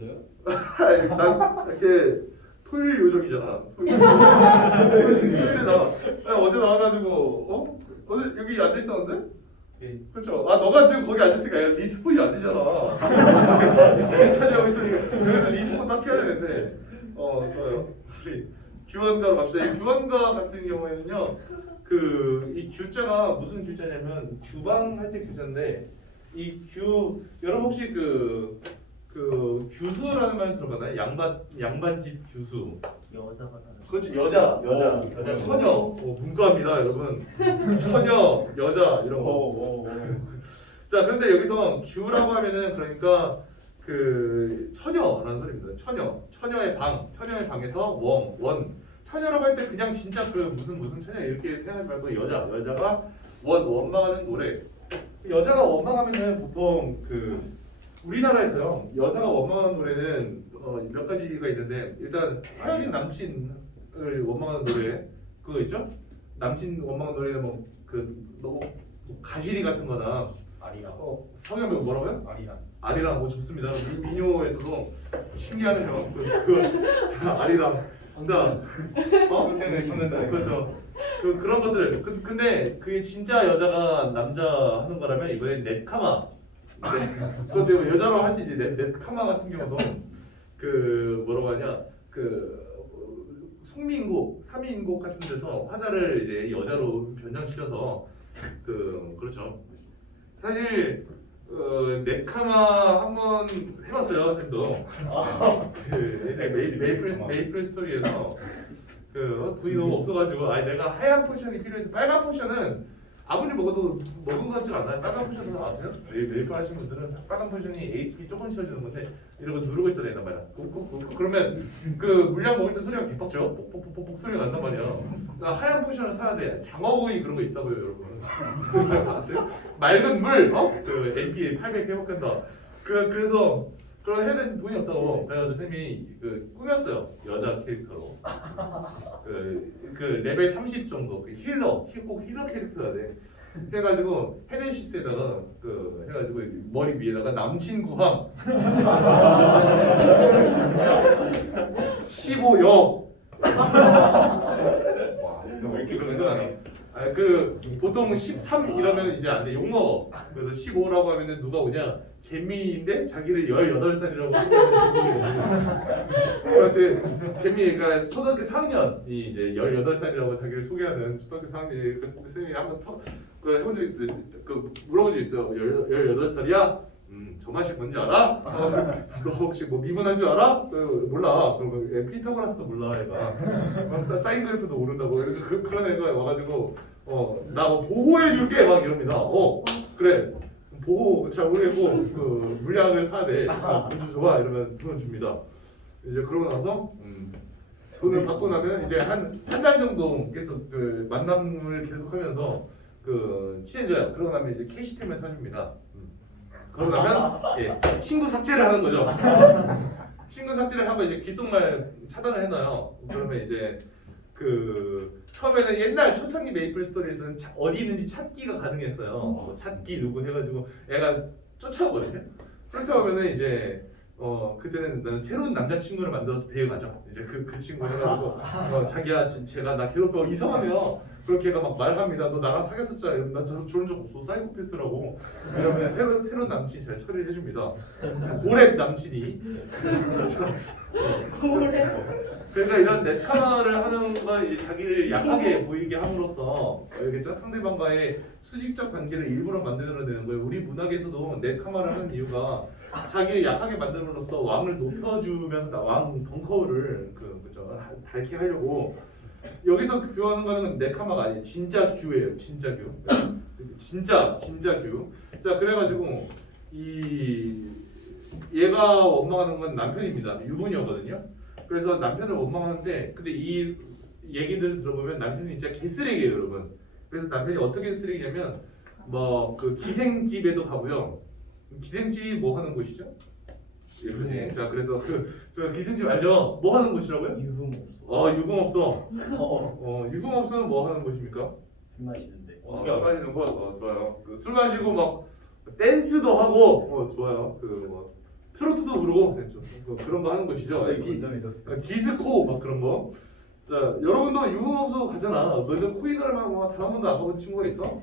없어요? 난 이렇게 토요일 요정이잖아. 토요일에 나와. 아니, 어제 나와가지고 어제 여기 앉아 있었는데? 예. 그렇죠. 아 너가 지금 거기 앉아 있으니까 리스폰이 안 되잖아. 지금 촬영하고 있으니까 여기서 리스폰 딱 해야 되는데. 좋아요. 우리 규환가로 갑시다. 이 규환가 같은 경우에는요, 이 규자가 무슨 규자냐면 규방 할 때 규자인데 이 여러분 혹시 그 규수라는 말 들어봤나요? 양반집 규수. 여자가 사는. 그렇지 여자 처녀. 문과입니다 여러분. 처녀 여자 이런 거. 자 그런데 여기서 규라고 하면은 그러니까 처녀라는 소리입니다. 처녀의 방에서 원. 처녀라고 할 때 그냥 진짜 무슨 처녀 이렇게 생각하지 말고 여자가 원망하는 노래. 여자가 원망하면은 보통 우리나라에서요 여자가 원망하는 노래는 몇 가지가 있는데 일단 헤어진 남친을 원망하는 노래 그거 있죠? 남친 원망하는 노래는 너무 가시리 같은 거나 아리랑. 성현이 뭐라고요? 아리랑 좋습니다. 민요에서도 신기하네요. 자 아리랑 자 때문에 찾는다. 그렇죠. 그런 것들 근데 그게 진짜 여자가 남자 하는 거라면 이거는 넷카마. 그런데 여자로 할 수 있지. 넷카마 같은 경우도 뭐라고 하냐 숙민곡, 삼인곡 같은 데서 화자를 이제 여자로 변장시켜서 그렇죠. 사실 넷카마 한번 해봤어요, 쌤도. 메이플 스토리에서 돈이 너무 없어가지고 내가 하얀 포션이 필요해서 빨간 포션은 아무리 먹어도 먹은 것 같지가 않아요. 빨간 포션은 아세요? 메이플 하시는 분들은 빨간 포션이 HP 조금 채워주는 건데 이러고 누르고 있어야 된단 말이야. 그러면 물량 먹을 때 소리가 개빡죠? 뽁뽁뽁뽁 소리가 난단 말이야. 그러니까 하얀 포션을 사야 돼. 장어구이 그런 거 있다고요, 여러분. 아세요? 맑은 물, NP 800 회복한다. 그래서 그런 해야 되는 돈이 없다고 그래가지고 쌤이 꾸몄어요. 여자 캐릭터로. 레벨 30 정도 힐러 꼭 힐러 캐릭터가 돼. 해가지고 헤네시스에다가 해가지고 머리 위에다가 남친 구함 15여 왜 이렇게 그러면 보통 13 이러면 이제 안 돼. 욕 먹어. 그래서 15라고 하면은 누가 오냐? 재미인데 자기를 18살이라고 그렇지. 재미가 초등학교 4학년이 이제 18살이라고 자기를 소개하는 초등학교 4학년이 그래서 쌤이 한번 해본 적 있어. 물어본 적 있어요. 18살이야? 저 맛이 뭔지 알아? 너 혹시 뭐 미분한 줄 알아? 몰라. 그러면 피타고라스도 몰라 얘가. 사인 그래프도 모른다고. 그런 애가 와가지고 나 보호해줄게 막 이럽니다. 그래. 보호 잘 모르겠고 물약을 사야 돼. 돈좀 줘봐 이러면 돈을 줍니다. 이제 그러고 나서 돈을 받고 나면 이제 한 달 정도 계속 만남을 계속하면서 친해져요. 그러고 나면 이제 캐시템을 사줍니다. 그러고 나면 친구 삭제를 하는 거죠. 친구 삭제를 하고 이제 귓속말 차단을 해놔요. 그러면 이제 처음에는 옛날 초창기 메이플 스토리에서는 어디 있는지 찾기가 가능했어요. 찾기 누구 해가지고 애가 쫓아오거든요. 쫓아오면은 이제 그때는 난 새로운 남자친구를 만들어서 데려가죠. 이제 그 친구 해가지고 자기야 제가 나 괴롭혀 이상하네요. 그렇게 걔가 막 말합니다. 너 나랑 사귀었었잖아. 이러면 나 저런 적 없어. 사이코패스라고. 이러면 새로운 남친이 잘 처리를 해줍니다. 고렙 남친이. 그러니까 이런 넷카마를 하는 건 이제 자기를 약하게 보이게 함으로써 알겠죠? 상대방과의 수직적 관계를 일부러 만들어내는 거예요. 우리 문학에서도 넷카마를 하는 이유가 자기를 약하게 만들므로써 왕을 높여주면서 왕 덩커를 닳게 하려고. 여기서 규하는 거는 네카마가 아니에요. 진짜 규예요. 진짜 규. 진짜 규. 자 그래가지고 얘가 원망하는 건 남편입니다. 유부녀거든요. 그래서 남편을 원망하는데 근데 이 얘기들을 들어보면 남편이 진짜 개쓰레기예요, 여러분. 그래서 남편이 어떻게 쓰레기냐면 기생집에도 가고요. 기생집 뭐 하는 곳이죠? 예쁘지. 자 그래서 저 기생집 알죠? 뭐 하는 곳이라고요? 유흥업소. 유흥업소. 유흥업소는 뭐 하는 곳입니까? 술 마시는데. 술 마시는 곳. 좋아요. 술 마시고 막 댄스도 하고. 좋아요. 트로트도 부르고 그런 거 하는 곳이죠. 갑자기 건전해졌어. 디스코 막 그런 거. 자, 여러분도 유흥업소 가잖아. 너희들 코인을 단한 번도 안 가본 친구가 있어?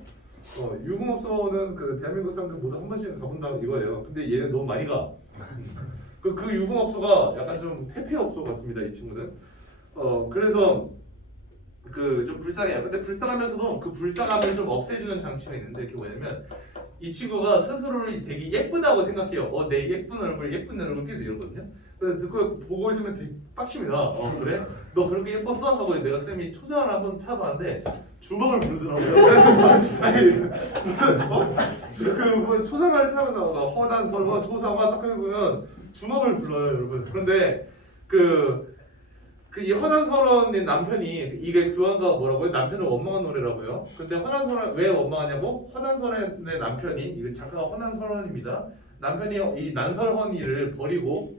유흥업소는 그 대한민국 사람들 모두 한 번씩은 가본다 이거예요. 근데 얘는 너무 많이 가. 그 유흥업소가 약간 좀 퇴폐업소 같습니다. 이 친구는. 그래서 그 좀 불쌍해요. 근데 불쌍하면서도 그 불쌍함을 좀 없애주는 장치가 있는데 그게 뭐냐면 이 친구가 스스로를 되게 예쁘다고 생각해요. 내 예쁜 얼굴 계속 이러거든요. 그래서 듣고 보고 있으면 되게 빡칩니다. 그래? 너 그렇게 예뻤어? 하고 내가 쌤이 초상을 한번 찾아봤는데 주먹을 부르더라고요. 그래서 아니 무슨 그 초상을 찾아서 허난 설화 초상화 딱 해보면 주먹을 불러요, 여러분. 그런데 이 허난설원의 남편이 이게 주안가가 뭐라고요? 남편을 원망한 노래라고요. 근데 허난설원 왜 원망하냐고? 허난설원의 남편이 이거 작가가 허난설원입니다. 남편이 이 난설헌이를 버리고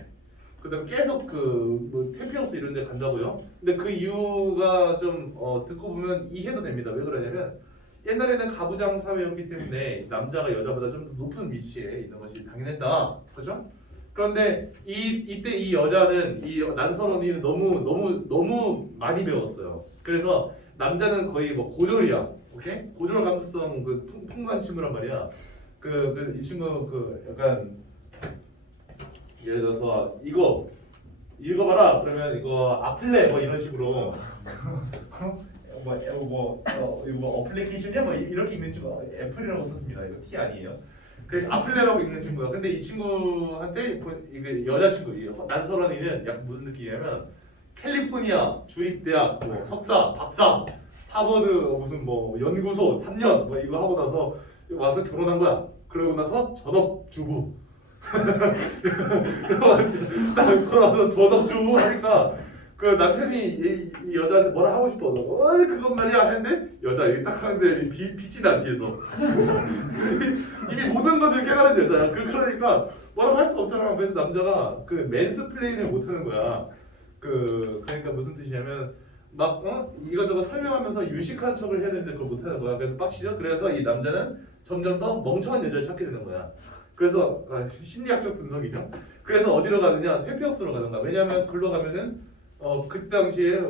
그다음 계속 뭐 태평수 이런 데 간다고요. 근데 그 이유가 좀 듣고 보면 이해도 됩니다. 왜 그러냐면 옛날에는 가부장 사회였기 때문에 남자가 여자보다 좀 높은 위치에 있는 것이 당연했다. 그렇죠? 그런데 이때 이 여자는 이 난설언니는 너무 많이 배웠어요. 그래서 남자는 거의 뭐 고졸이야. 오케이? 고졸 감수성 풍부한 친구란 말이야. 이 친구 약간 예를 들어서 이거 읽어봐라. 그러면 이거 아플레 뭐 이런 식으로 이거 어플리케이션이야 뭐 이렇게 읽는 친구 애플이라고 썼습니다. 이거 T 아니에요. 그래서 아플레라고 읽는 친구야. 근데 이 친구한테 이게 여자친구 난설언이는 약간 무슨 느낌이냐면 캘리포니아 주립대학 뭐 석사, 박사, 하버드 무슨 뭐 연구소 3년 뭐 이거 하고 나서 와서 결혼한 거야. 그러고 나서 전업주부. 딱 돌아와서 전업주부 하니까 그 남편이 이 여자한테 뭐라 하고 싶어. 그건 말이야 했는데 여자 이렇게 딱 하는데 빛이 나 뒤에서. 이미 모든 것을 깨달은 여자야. 그러니까 뭐라고 할 수 없잖아. 그래서 남자가 그 맨스플레인을 못하는 거야. 그러니까 무슨 뜻이냐면 막 이것저것 설명하면서 유식한 척을 해야 되는데 그걸 못하는 거야. 그래서 빡치죠. 그래서 이 남자는 점점 더 멍청한 여자를 찾게 되는 거야. 그래서 심리학적 분석이죠. 그래서 어디로 가느냐? 퇴폐업소로 가는 거야. 왜냐하면 글로 가면은 그 당시에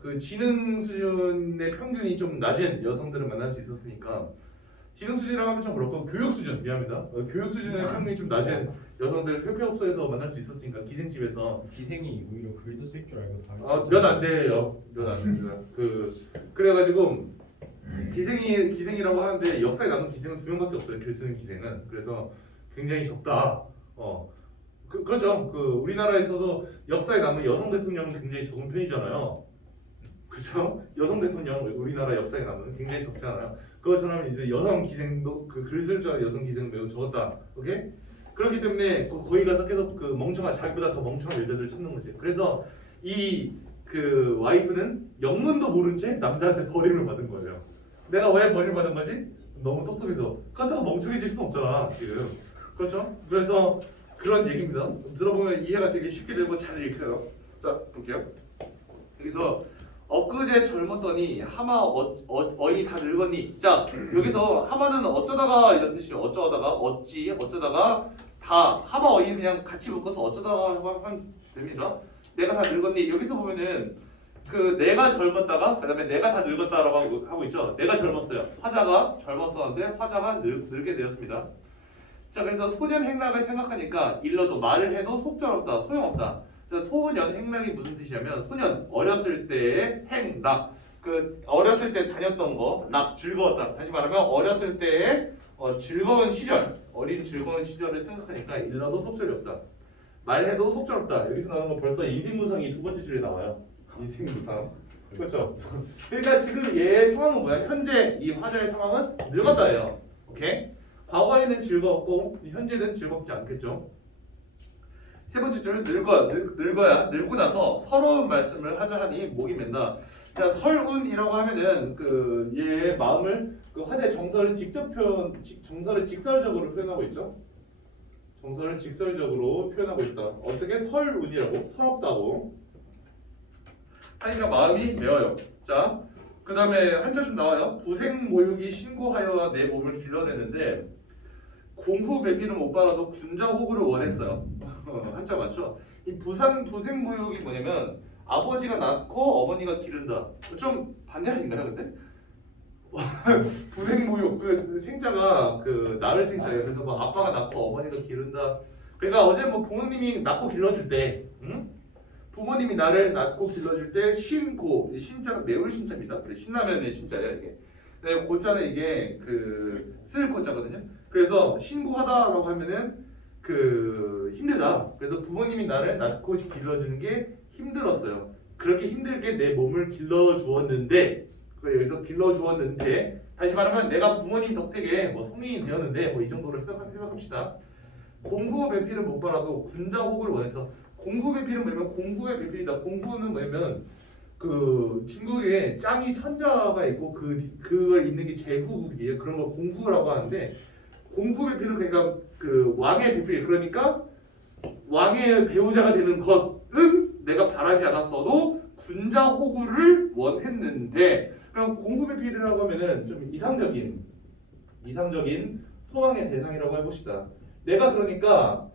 그 지능 수준의 평균이 좀 낮은 여성들을 만날 수 있었으니까 지능 수준이라고 하면 좀 그렇고 교육 수준 미안합니다. 교육 수준의 평균이 좀 낮은 여성들 퇴폐업소에서 만날 수 있었으니까 기생집에서 기생이 오히려 글도 쓸 줄 알고 몇 안 돼요. 몇 안 됩니다. 그래가지고 기생이라고 하는데 역사에 남은 기생은 2명밖에 없어요. 글 쓰는 기생은. 그래서 굉장히 적다. 그렇죠. 우리나라에서도 역사에 남은 여성 대통령은 굉장히 적은 편이잖아요. 그렇죠? 여성 대통령 우리나라 역사에 남은 굉장히 적잖아요. 그것처럼 이제 여성 기생도 글 쓸 줄 아는 여성 기생 매우 적었다. 오케이? 그렇기 때문에 거기 가서 계속 자기보다 더 멍청한 여자들을 찾는 거지. 그래서 와이프는 영문도 모른 채 남자한테 버림을 받은 거예요. 내가 왜 버림을 받은 거지? 너무 똑똑해서. 그렇다고 멍청해질 수는 없잖아 지금. 그렇죠? 그래서 그런 얘기입니다. 들어보면 이해가 되게 쉽게 되고 잘 읽혀요. 자 볼게요. 여기서 엊그제 젊었더니 하마 어이 다 늙었니. 자 여기서 하마는 어쩌다가 이런 뜻이에요. 어쩌다가 다 하마 어이 그냥 같이 묶어서 어쩌다가 하면 됩니다. 내가 다 늙었니. 여기서 보면은 내가 젊었다가 그다음에 내가 다 늙었다라고 하고 있죠. 내가 젊었어요. 화자가 젊었었는데 화자가 늙게 되었습니다. 자 그래서 소년 행락을 생각하니까 일러도 말을 해도 속절없다, 소용없다. 자 소년 행락이 무슨 뜻이냐면 소년 어렸을 때의 행락 어렸을 때 다녔던 거 락 즐거웠다. 다시 말하면 어렸을 때의 즐거운 시절 어린 즐거운 시절을 생각하니까 일러도 속절이 없다. 말해도 속절없다. 여기서 나오는 거 벌써 인생무상이 2번째 줄에 나와요. 인생무상. 그렇죠. 그러니까 지금 얘의 상황은 뭐야? 현재 이 화자의 상황은 늙었다예요. 오케이? 과거에는 즐거웠고 현재는 즐겁지 않겠죠. 세 번째 줄은 늙고 나서 서러운 말씀을 하자 하니 목이 맨다. 자 설운이라고 하면은 얘의 마음을 화자의 정서를 정서를 직설적으로 표현하고 있죠. 정서를 직설적으로 표현하고 있다. 어떻게 설운이라고 서럽다고 하니까 마음이 메어요. 자 그 다음에 한 절 좀 나와요. 구생모육이 신고하여 내 몸을 길러내는데 공후 배필은 못 받아도 군자 호구를 원했어요. 한자 맞죠? 이 부생무육이 뭐냐면 아버지가 낳고 어머니가 기른다. 좀 반대 아닌가요, 근데? 부생무육 그 생자가 그 낳을 생자예요. 그래서 뭐 아빠가 낳고 어머니가 기른다. 그러니까 어제 뭐 부모님이 낳고 길러줄 때, 응? 부모님이 나를 낳고 길러줄 때 신고 신자가 매울 신자입니다. 신라면의 신자예요 이게. 네, 고자는 이게 그 쓸 고자거든요. 그래서 신고하다라고 하면은 그 힘들다. 그래서 부모님이 나를 낳고 길러주는 게 힘들었어요. 그렇게 힘들게 내 몸을 길러 주었는데, 여기서 길러 주었는데, 다시 말하면 내가 부모님 덕택에 뭐 성인이 되었는데, 뭐 이 정도로 해석합시다. 공후 배필은 못 받아도 군자 호구를 원해서. 공후 배필은 뭐냐면 공후의 배필이다. 공후는 뭐냐면 그 중국에 짱이 천자가 있고 그걸 잇는 게 제후국이에요. 그런 걸 공후라고 하는데, 공후 배필은 그러니까 그 왕의 배필, 그러니까 왕의 배우자가 되는 것은 내가 바라지 않았어도 군자 호구를 원했는데, 그럼 공후 배필이라고 하면은 좀 이상적인 소망의 대상이라고 해봅시다. 내가 그러니까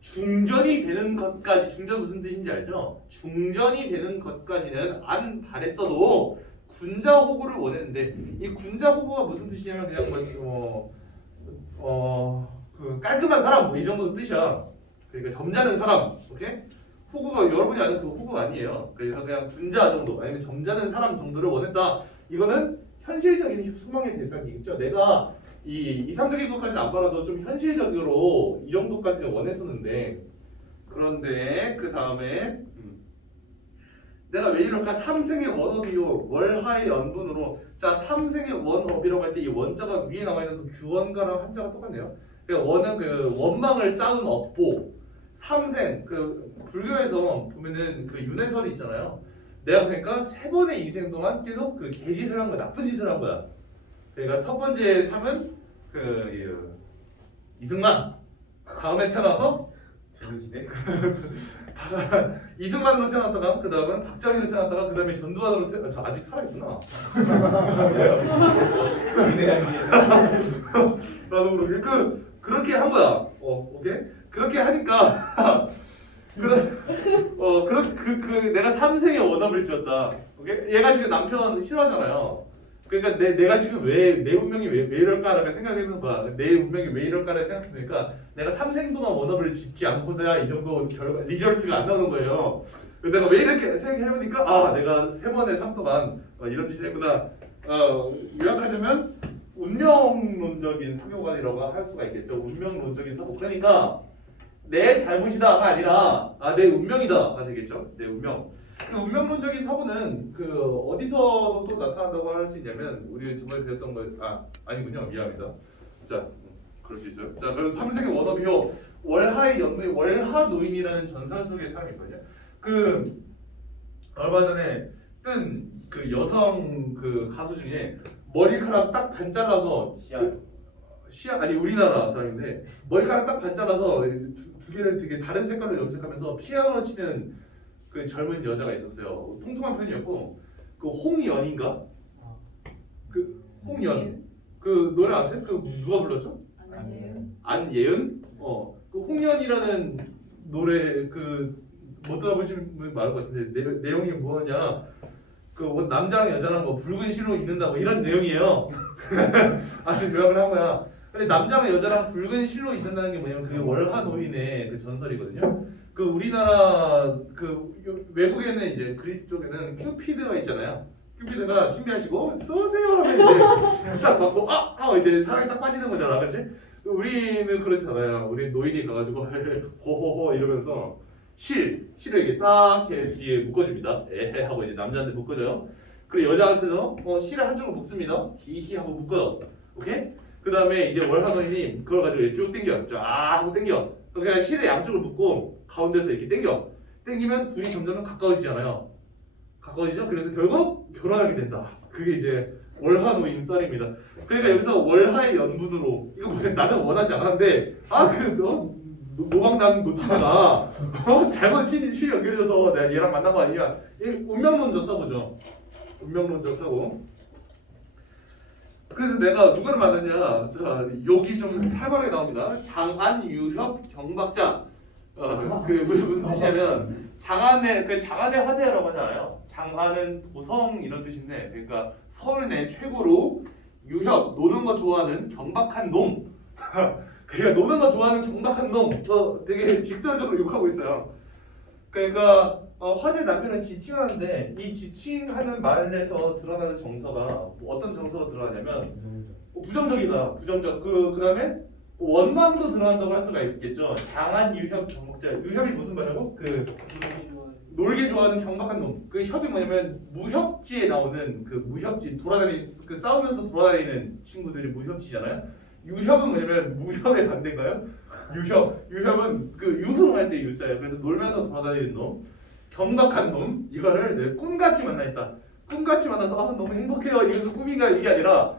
중전이 되는 것까지, 중전 무슨 뜻인지 알죠? 중전이 되는 것까지는 안 바랬어도 군자 호구를 원했는데, 이 군자 호구가 무슨 뜻이냐면 그냥 그 깔끔한 사람 뭐 이 정도 뜻이야. 그러니까 점잖은 사람, 오케이? 호구가 여러분이 아는 그 호구가 아니에요. 그래서 그냥 군자 정도 아니면 점잖은 사람 정도를 원했다. 이거는 현실적인 소망의 대상이겠죠. 내가 이 이상적인 것까지는 안 받아도 좀 현실적으로 이 정도까지는 원했었는데, 그런데 그 다음에 내가 왜 이럴까? 삼생의 원업이요 월하의 연분으로. 자, 삼생의 원업이라고 할 때 이 원자가 위에 나와 있는 그 규원가랑 한자가 똑같네요. 그러니까 원은 그 원망을 쌓은 업보. 삼생 그 불교에서 보면은 그 윤회설이 있잖아요. 내가 그러니까 3번의 인생 동안 계속 그 개짓을 한 거야, 나쁜 짓을 한 거야. 그러니까 첫 번째 삶은 그 이승만, 다음에 태어나서 재밌네. 이승만으로 태어났다가 그 다음은 박정희로 태어났다가 그 다음에 전두환으로 저 아직 살아있구나. 나도 모르게 그렇게 한 거야. 오케이? 그렇게 하니까 내가 삼생의 원업을 지었다. 오케이? 얘가 지금 남편 싫어하잖아요. 그러니까 내가 지금 내 운명이 왜 이럴까라고 생각해보는 거야. 내 운명이 왜 이럴까를 생각해보니까 내가 삼생 동안 원업을 짓지 않고서야 이 정도 리저트가 안 나오는 거예요. 내가 왜 이렇게 생각해보니까 내가 3번의 삶 동안 이런 짓을 했구나. 요약하자면 운명론적인 사교관이라고 할 수가 있겠죠. 운명론적인 사고. 그러니까 내 잘못이다가 아니라 내 운명이다가 되겠죠. 내 운명. 그 운명론적인 사고는 그 어디서도 또 나타난다고 할 수 있냐면, 우리 저번에 배웠던 거 아니군요. 미안합니다. 자, 그럴 수 있어요. 자, 그래서 삼생의 원업이요 월하의 연분의 월하 노인이라는 전설 속의 사람이거든요. 그 얼마 전에 뜬 그 여성 그 가수 중에 머리카락 딱 반 잘라서 아니 우리나라 사람인데 머리카락 딱 반 잘라서 두 개를 되게 다른 색깔로 염색하면서 피아노 치는 그 젊은 여자가 있었어요. 통통한 편이었고, 그 홍연인가? 그 홍연 그 노래 아세요? 그 누가 불렀죠? 안예은? 그 홍연이라는 노래 못 들어보신 분 많을 것 같은데 내용이 뭐냐? 그 남자랑 여자랑 뭐 붉은 실로 입는다 뭐 이런 내용이에요. 아주 요약을 한 거야. 근데 남자랑 여자랑 붉은 실로 입는다는 게 뭐냐면 그게 월하 노인의 그 전설이거든요. 그 우리나라 그 외국에는 이제 그리스 쪽에는 큐피드가 있잖아요. 큐피드가 준비하시고 쏘세요 하면 이제 딱 맞고 이제 사랑이 딱 빠지는 거잖아, 그렇지? 우리는 그렇지 않아요. 우리 노인이 가가지고 호호호 이러면서 실을 이렇게 딱 이렇게 뒤에 묶어줍니다. 에헤 하고 이제 남자한테 묶어줘요. 그리고 여자한테도 실을 한쪽으로 묶습니다. 히히 하고 묶어요. 오케이? 그 다음에 이제 월하 노인이 그걸 가지고 쭉 당겨, 쫙 하고 당겨. 그냥 실을 양쪽으로 묶고 가운데서 이렇게 당기면 둘이 점점 가까워지잖아요. 가까워지죠? 그래서 결국 결혼하게 된다. 그게 이제 월하 노인 썰입니다. 그러니까 여기서 월하의 연분으로 이거 뭐야? 나는 원하지 않았는데 노방난 놓치다가 잘못 실 연결해줘서 내가 얘랑 만난 거 아니야? 이 운명론적 사고죠. 운명론적 사고. 그래서 내가 누구를 만났냐? 자, 여기 좀 살벌하게 나옵니다. 장안, 유협, 경박자. 그 무슨 뜻이냐면 장안의 화제라고 하잖아요. 장안은 도성 이런 뜻인데, 그러니까 서울 내 최고로 유협 노는 거 좋아하는 경박한 놈. 그러니까 노는 거 좋아하는 경박한 놈. 저 되게 직설적으로 욕하고 있어요. 그러니까 화제 남편을 지칭하는데 이 지칭하는 말에서 드러나는 정서가 어떤 정서가 드러나냐면 부정적이다. 부정적. 그다음에 원망도 드러난다고 할 수가 있겠죠. 장안, 유협, 경박자. 유협이 무슨 말이라고? 그 놀기 좋아하는 경박한 놈. 그 협이 뭐냐면 무협지에 나오는 그 무협지 그 싸우면서 돌아다니는 친구들이 무협지잖아요. 유협은 뭐냐면 무협의 반대인가요? 유협은 그 유흥할 때 유자예요. 그래서 놀면서 돌아다니는 놈. 경박한 놈. 이거를 내 꿈같이 만나있다. 꿈같이 만나서 너무 행복해요. 이것은 꿈인가 이게 아니라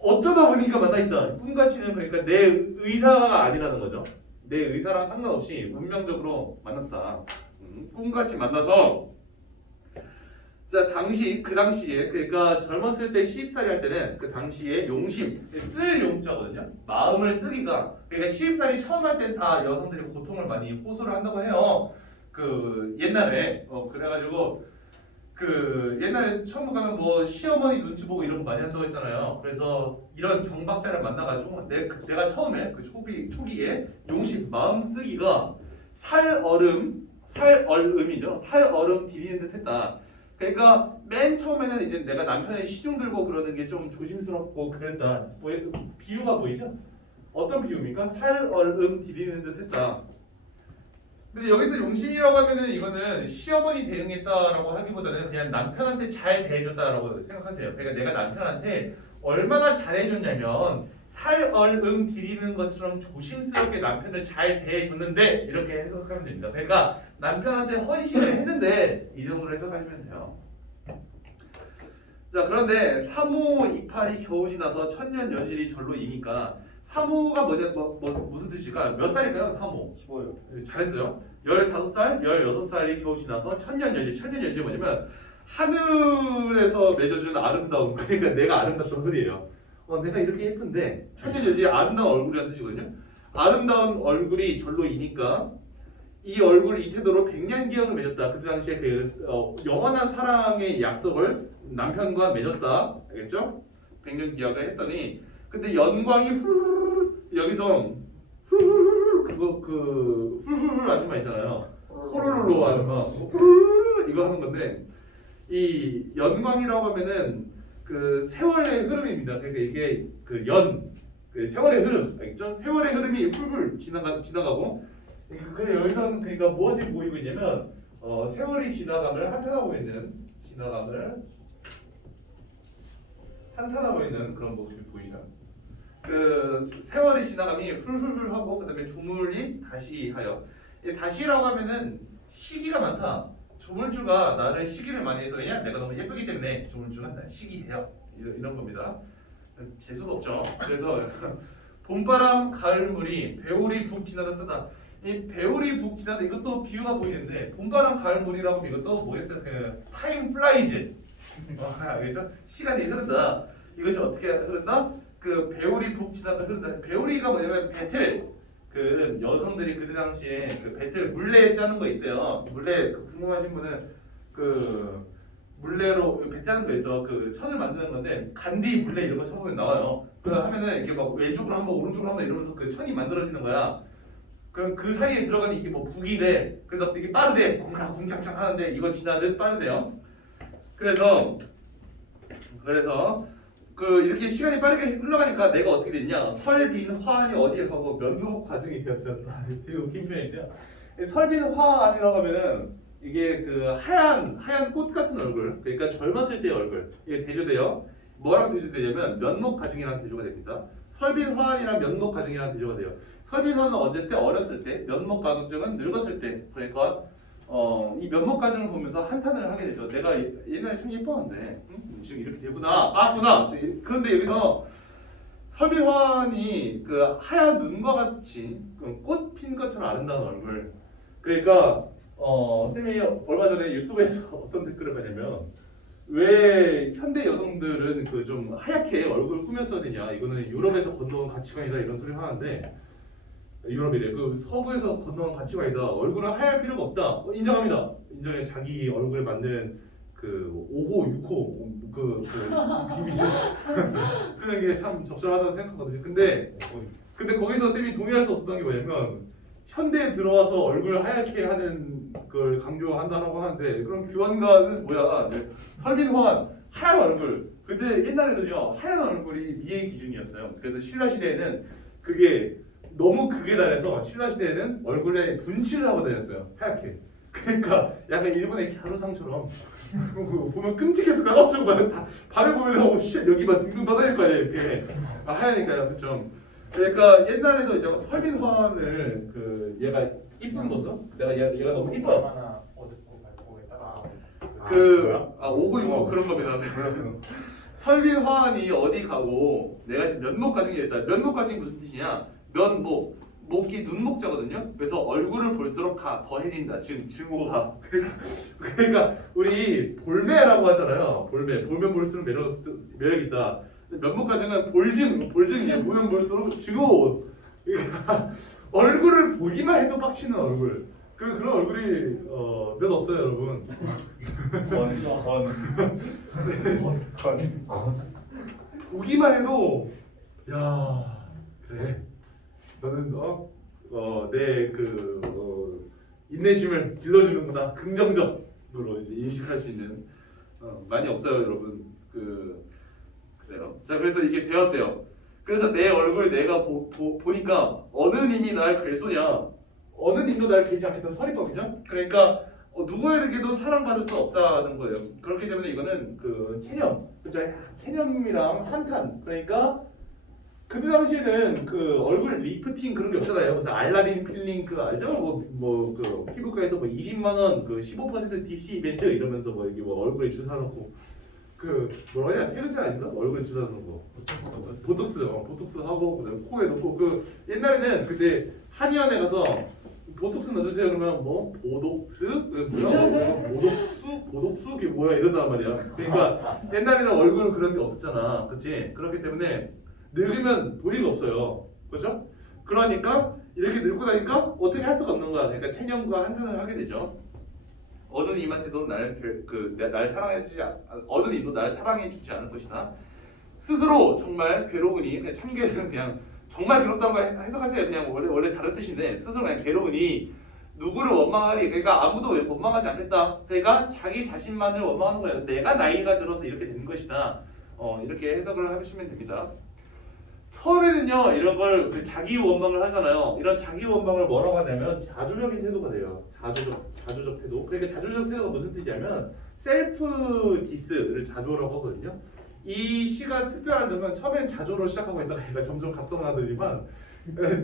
어쩌다 보니까 만나있다. 꿈같이는 그러니까 내 의사가 아니라는 거죠. 내 의사랑 상관없이 운명적으로 만났다. 꿈같이 만나서 자 그 당시에 그러니까 젊었을 때 시집살이 할 때는 그 당시에 용심 쓸 용자거든요. 마음을 쓰기가 그러니까 시집살이 처음 할 땐 다 여성들이 고통을 많이 호소를 한다고 해요. 그 옛날에 그래가지고 그 옛날에 처음 가면 뭐 시어머니 눈치 보고 이런 거 많이 한다고 했잖아요. 그래서 이런 경박자를 만나가지고 내가 처음에 그 초기에 용심 마음 쓰기가 살얼음이죠. 살얼음 디디는 듯했다. 그러니까 맨 처음에는 이제 내가 남편의 시중 들고 그러는 게 좀 조심스럽고 그랬다. 비유가 보이죠? 어떤 비유입니까? 살얼음 디디는 듯했다. 근데 여기서 용심이라고 하면은 이거는 시어머니 대응했다라고 하기보다는 그냥 남편한테 잘 대해줬다라고 생각하세요. 그러니까 내가 남편한테 얼마나 잘해줬냐면 살얼음 디디는 것처럼 조심스럽게 남편을 잘 대해줬는데 이렇게 해석하면 됩니다. 그러니까 남편한테 헌신을 했는데 이 정도로 해석하시면 돼요. 자 그런데 사모 이팔이 겨우 지나서 천년 여실이 절로 이니까 사모가 무슨 뜻일까? 몇 살일까요? 사모 15요. 잘했어요. 15살, 16살이 겨우 지나서 천년여실 뭐냐면 하늘에서 맺어준 아름다움. 그러니까 내가 아름답다는 소리예요. 내가 이렇게 예쁜데 천년여실이 아름다운 얼굴이라는 뜻이거든요. 아름다운 얼굴이 절로 이니까 이 얼굴 이 태도로 백년기억을 맺었다. 그때 당시에 영원한 사랑의 약속을 남편과 맺었다. 알겠죠? 백년기억을 했더니 근데 연광이 훌 여기서 훌 아줌마 있잖아요. 호로로로 아줌마 이거 하는 건데 이 연광이라고 하면은 그 세월의 흐름입니다. 그러니까 이게 그 세월의 흐름 알겠죠? 세월의 흐름이 훌훌 지나가고 근데 여기서는 그러니까 무엇이 보이고 있냐면 세월이 지나감을 한탄하고 있는 그런 모습이 보이죠. 그 세월이 지나감이 훌훌훌 하고 그다음에 조물이 다시하여 다시라고 하면은 시기가 많다. 조물주가 나를 시기를 많이 해서 왜냐? 내가 너무 예쁘기 때문에 조물주가 날 시기해요. 이런 겁니다. 재수가 없죠. 그래서 봄바람 가을물이 배울이 북 지나다 뜨다. 이 배울이 북 지나다 이것도 비유가 보이는데 봄바람 가을물이라고 하면 이것도 뭐겠어요? 그 타임 플라이즈. 알겠죠? 시간이 흐른다. 이것이 어떻게 흐른다? 그 배울이 북 지나다 흐른다. 배울이가 뭐냐면 배틀. 그 여성들이 그때 당시에 그 배틀 물레 짜는 거 있대요. 물레 궁금하신 분은 그 물레로 배 짜는 거 있어. 그 천을 만드는 건데 간디 물레 이런 거 쳐보면 나와요. 그럼 하면은 이렇게 막 왼쪽으로 한번 오른쪽으로 한번 이러면서 그 천이 만들어지는 거야. 그럼 그 사이에 들어가는 이게 뭐 북이래. 그래서 되게 빠르대. 궁창창 하는데 이거 지나듯 빠르대요. 그래서 그 이렇게 시간이 빠르게 흘러가니까 내가 어떻게 됐냐? 설빈 화환이 어디에 가고 면목 과정이 되었다. 되게 웃긴 표현인데요. 설빈 화환이라고 하면은 이게 그 하얀 꽃 같은 얼굴. 그러니까 젊었을 때의 얼굴. 이게 대조돼요. 뭐랑 대조되냐면 면목 과정이랑 대조가 됩니다. 설빈 화환이랑 면목 과정이랑 대조가 돼요. 설빈 화환은 언제 때? 어렸을 때. 면목 과정은 늙었을 때. 그러니까 이 면목 과정을 보면서 한탄을 하게 되죠. 내가 옛날에 참 예뻤는데 지금 이렇게 되구나. 맞구나. 그런데 여기서 설비환이 그 하얀 눈과 같이 꽃 핀 것처럼 아름다운 얼굴. 그러니까 쌤이 얼마 전에 유튜브에서 어떤 댓글을 봤냐면 왜 현대 여성들은 그 좀 하얗게 얼굴을 꾸몄어야 되냐? 이거는 유럽에서 건너온 가치관이다 이런 소리를 하는데 유럽이래. 그 서구에서 건너온 가치관이다. 얼굴은 하얄 필요가 없다. 인정합니다. 인정해. 자기 얼굴에 맞는 그 5호, 6호 그 비비전 쓰는 게 참 적절하다고 생각하거든요. 근데 거기서 쌤이 동의할 수 없었던 게 뭐냐면 현대에 들어와서 얼굴 하얗게 하는 걸 강조한다라고 하는데 그럼 규환가는 뭐야? 네. 설민환 하얀 얼굴. 근데 옛날에는요 하얀 얼굴이 미의 기준이었어요. 그래서 신라 시대에는 그게 너무 극에 달해서 신라 시대에는 얼굴에 분칠을 하고 다녔어요. 하얗게. 그러니까 약간 일본의 갸루상처럼 보면 끔찍해서 나가지고 밤에 보면 여기 막 둥둥 떠다닐 거 아니에요 이렇게 하얘니까요, 그렇죠? 그러니까 옛날에도 이제 설민환을 그 얘가 이쁜 모습, 얘가 너무 이뻐요. 얼마나 어둡고 밝고에 따라서 오고 육고 그런 겁니다. 설민환이 어디 가고 내가 지금 면목 가증이 있다. 면목 가증이 무슨 뜻이냐? 목이 눈목자거든요. 그래서 얼굴을 볼수록 더해진다. 지금 증오가. 그러니까 우리 볼매라고 하잖아요. 볼면 볼수록 매력 있다. 면목 가증은 볼증이에요. 보면 볼수록 증오. 그러니까 얼굴을 보기만 해도 빡치는 얼굴. 그런 얼굴이 몇 없어요, 여러분. 보기만 해도 야 그래. 너는 내 인내심을 길러주는구나. 긍정적으로 이제 인식할 수 있는 많이 없어요, 여러분. 그래요. 자, 그래서 이게 되었대요. 그래서 내 얼굴 내가 보니까 어느 님이 날 괴소냐? 어느 님도 날 괴지 않겠다. 서리법이죠. 그러니까 누구에게도 사랑받을 수 없다는 거예요. 그렇기 때문에 이거는 그 체념, 그죠? 체념이랑 한탄. 그러니까 그때 당시에는 그 얼굴 리프팅 그런 게 없잖아요. 무슨 알라딘 필링 그 알죠? 그 피부과에서 20만 원 그 15% DC 이벤트 이러면서 여기 얼굴에 주사 놓고 그 뭐라 해야 세르제 아닌가? 얼굴에 주사 놓는 거. 보톡스 하고 그다음에 코에 놓고 그 옛날에는 근데 한의원에 가서 보톡스 넣어주세요 그러면 보독스? 보독수? 그게 뭐야 이런단 말이야. 그러니까 옛날에는 얼굴 그런 게 없었잖아. 그치? 그렇기 때문에 늙으면 도리가 없어요. 그렇죠? 그러니까 이렇게 늙고 나니까 어떻게 할 수가 없는 거야. 그러니까 체념과 한탄을 하게 되죠. 어느 님한테도 날 사랑해주지 어느 님도 날 사랑해주지 않을 것이다. 스스로 정말 괴로우니 그냥 참괴는 그냥 정말 괴롭다는 거 해석하세요. 그냥 원래 다른 뜻인데 스스로 그냥 괴로우니 누구를 원망하리. 그러니까 아무도 원망하지 않겠다. 그러니까 자기 자신만을 원망하는 거예요. 내가 나이가 들어서 이렇게 된 것이다. 이렇게 해석을 하시면 됩니다. 처음에는요 이런 걸 자기 원망을 하잖아요. 이런 자기 원망을 뭐라고 하냐면 자조적인 태도가 돼요. 자조적 태도. 그러니까 자조적 태도가 무슨 뜻이냐면 셀프 디스를 자조라고 하거든요. 이 시가 특별한 점은 처음엔 자조로 시작하고 있다가 얘가 점점 각성하더니만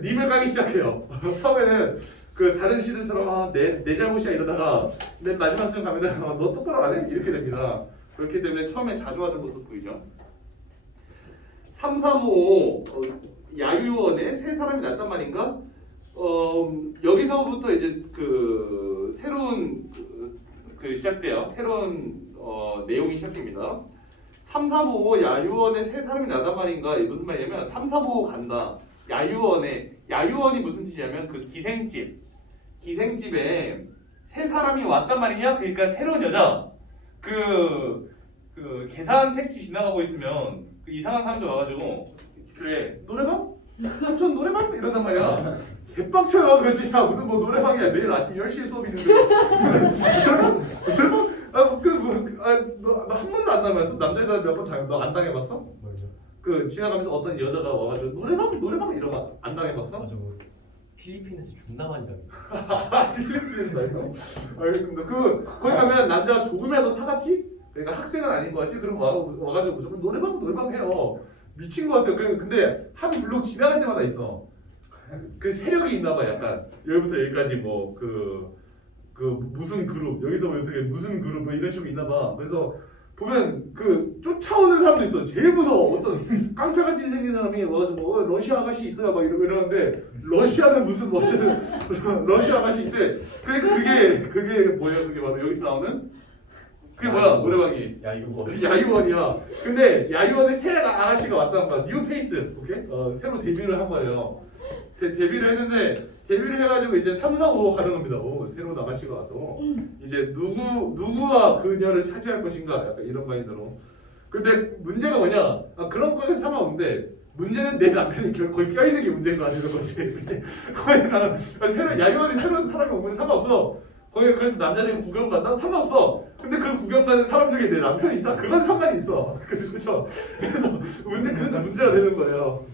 님을 까기 시작해요. 처음에는 그 다른 시들처럼 내 잘못이야 이러다가 맨 마지막쯤 가면은 너 똑바로 안 해? 이렇게 됩니다. 그렇기 때문에 처음에 자조하는 모습 보이죠. 335 야유원에 세 사람이 났단 말인가? 여기서부터 이제 그 새로운 그 시작돼요. 새로운 내용이 시작됩니다. 335 야유원에 세 사람이 나단 말인가? 이게 무슨 말이냐면 335 간다. 야유원이 무슨 뜻이냐면 그 기생집에 세 사람이 왔단 말이냐? 그러니까 새로운 여자 그 계산 택지 지나가고 있으면 그 이상한 사람들 와가지고 그래 노래방? 삼촌 노래방? 이런단 말이야. 개빡쳐요. 그 진짜 무슨 노래방이야. 매일 아침 10시에 수업 있는데 노래방? 너 한 번도 안 당해봤어? 남자애들 몇 번 당해? 너 안 당해봤어? 뭐죠? 그 지나가면서 어떤 여자가 와가지고 노래방 이런 거 안 당해봤어? 맞아. 필리핀에서 존나 많이 당했어. 필리핀에서 알겠습니다. 거기 가면 남자가 조금이라도 사갔지? 그러니까 학생은 아닌 거 같지? 그럼 와가지고 무조건 노래방 해요. 미친 거 같아요. 근데 한 블록 지나갈 때마다 있어. 그 세력이 있나 봐. 약간 여기부터 여기까지 무슨 그룹 여기서 어떻게 무슨 그룹 이런 식으로 있나 봐. 그래서 보면 쫓아오는 사람도 있어. 제일 무서워. 어떤 깡패같이 생긴 사람이 와가지고 러시아 아가씨 있어요 막 이러는데 러시아는 무슨 러시아 아가씨 있대. 그게 뭐예요? 그게 바로 여기서 나오는 그게 뭐야 노래방이? 야 이거 야유원이야. 근데 야유원에 새 아가씨가 왔단 말이야. 뉴페이스. 오케이? 새로 데뷔를 한 거예요. 데뷔를 했는데 데뷔를 해가지고 이제 3, 4, 5 가는 겁니다. 새로운 아가씨가 와도 이제 누구와 그녀를 차지할 것인가 약간 이런 마인드로. 근데 문제가 뭐냐? 그런 거는 상관없는데 문제는 내 남편이 거기 껴있는 게 문제인 거 아니는 거지. 그치? 거기 가 새로 야유원에 새로운 사람이 오면 상관없어. 거기 그래서 남자들이 구경 간다? 상관없어. 근데 그 구경 가는 사람 중에 내 남편이 있다? 그건 상관이 있어. 그렇죠? 그래서 문제가 되는 거예요.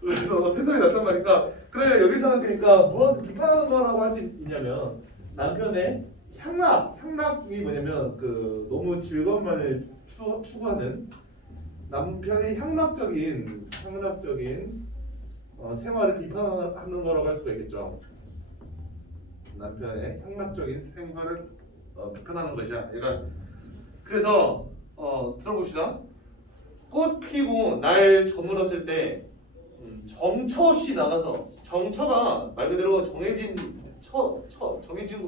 그래서 세상이 났단 말이니까 그래 여기서는 그러니까 뭐 비판하는 거라고 할 수 있냐면 남편의 향락이 뭐냐면 그 너무 즐거움만을 추구하는 남편의 향락적인 생활을 비판하는 거라고 할 수가 있겠죠. 남편의 향락적인 생활을 비판하는 것이야. 그러니까 그래서 들어봅시다. 꽃 피고 날 저물었을 때 정처 없이 나가서 정처가 말 그대로 정해진 곳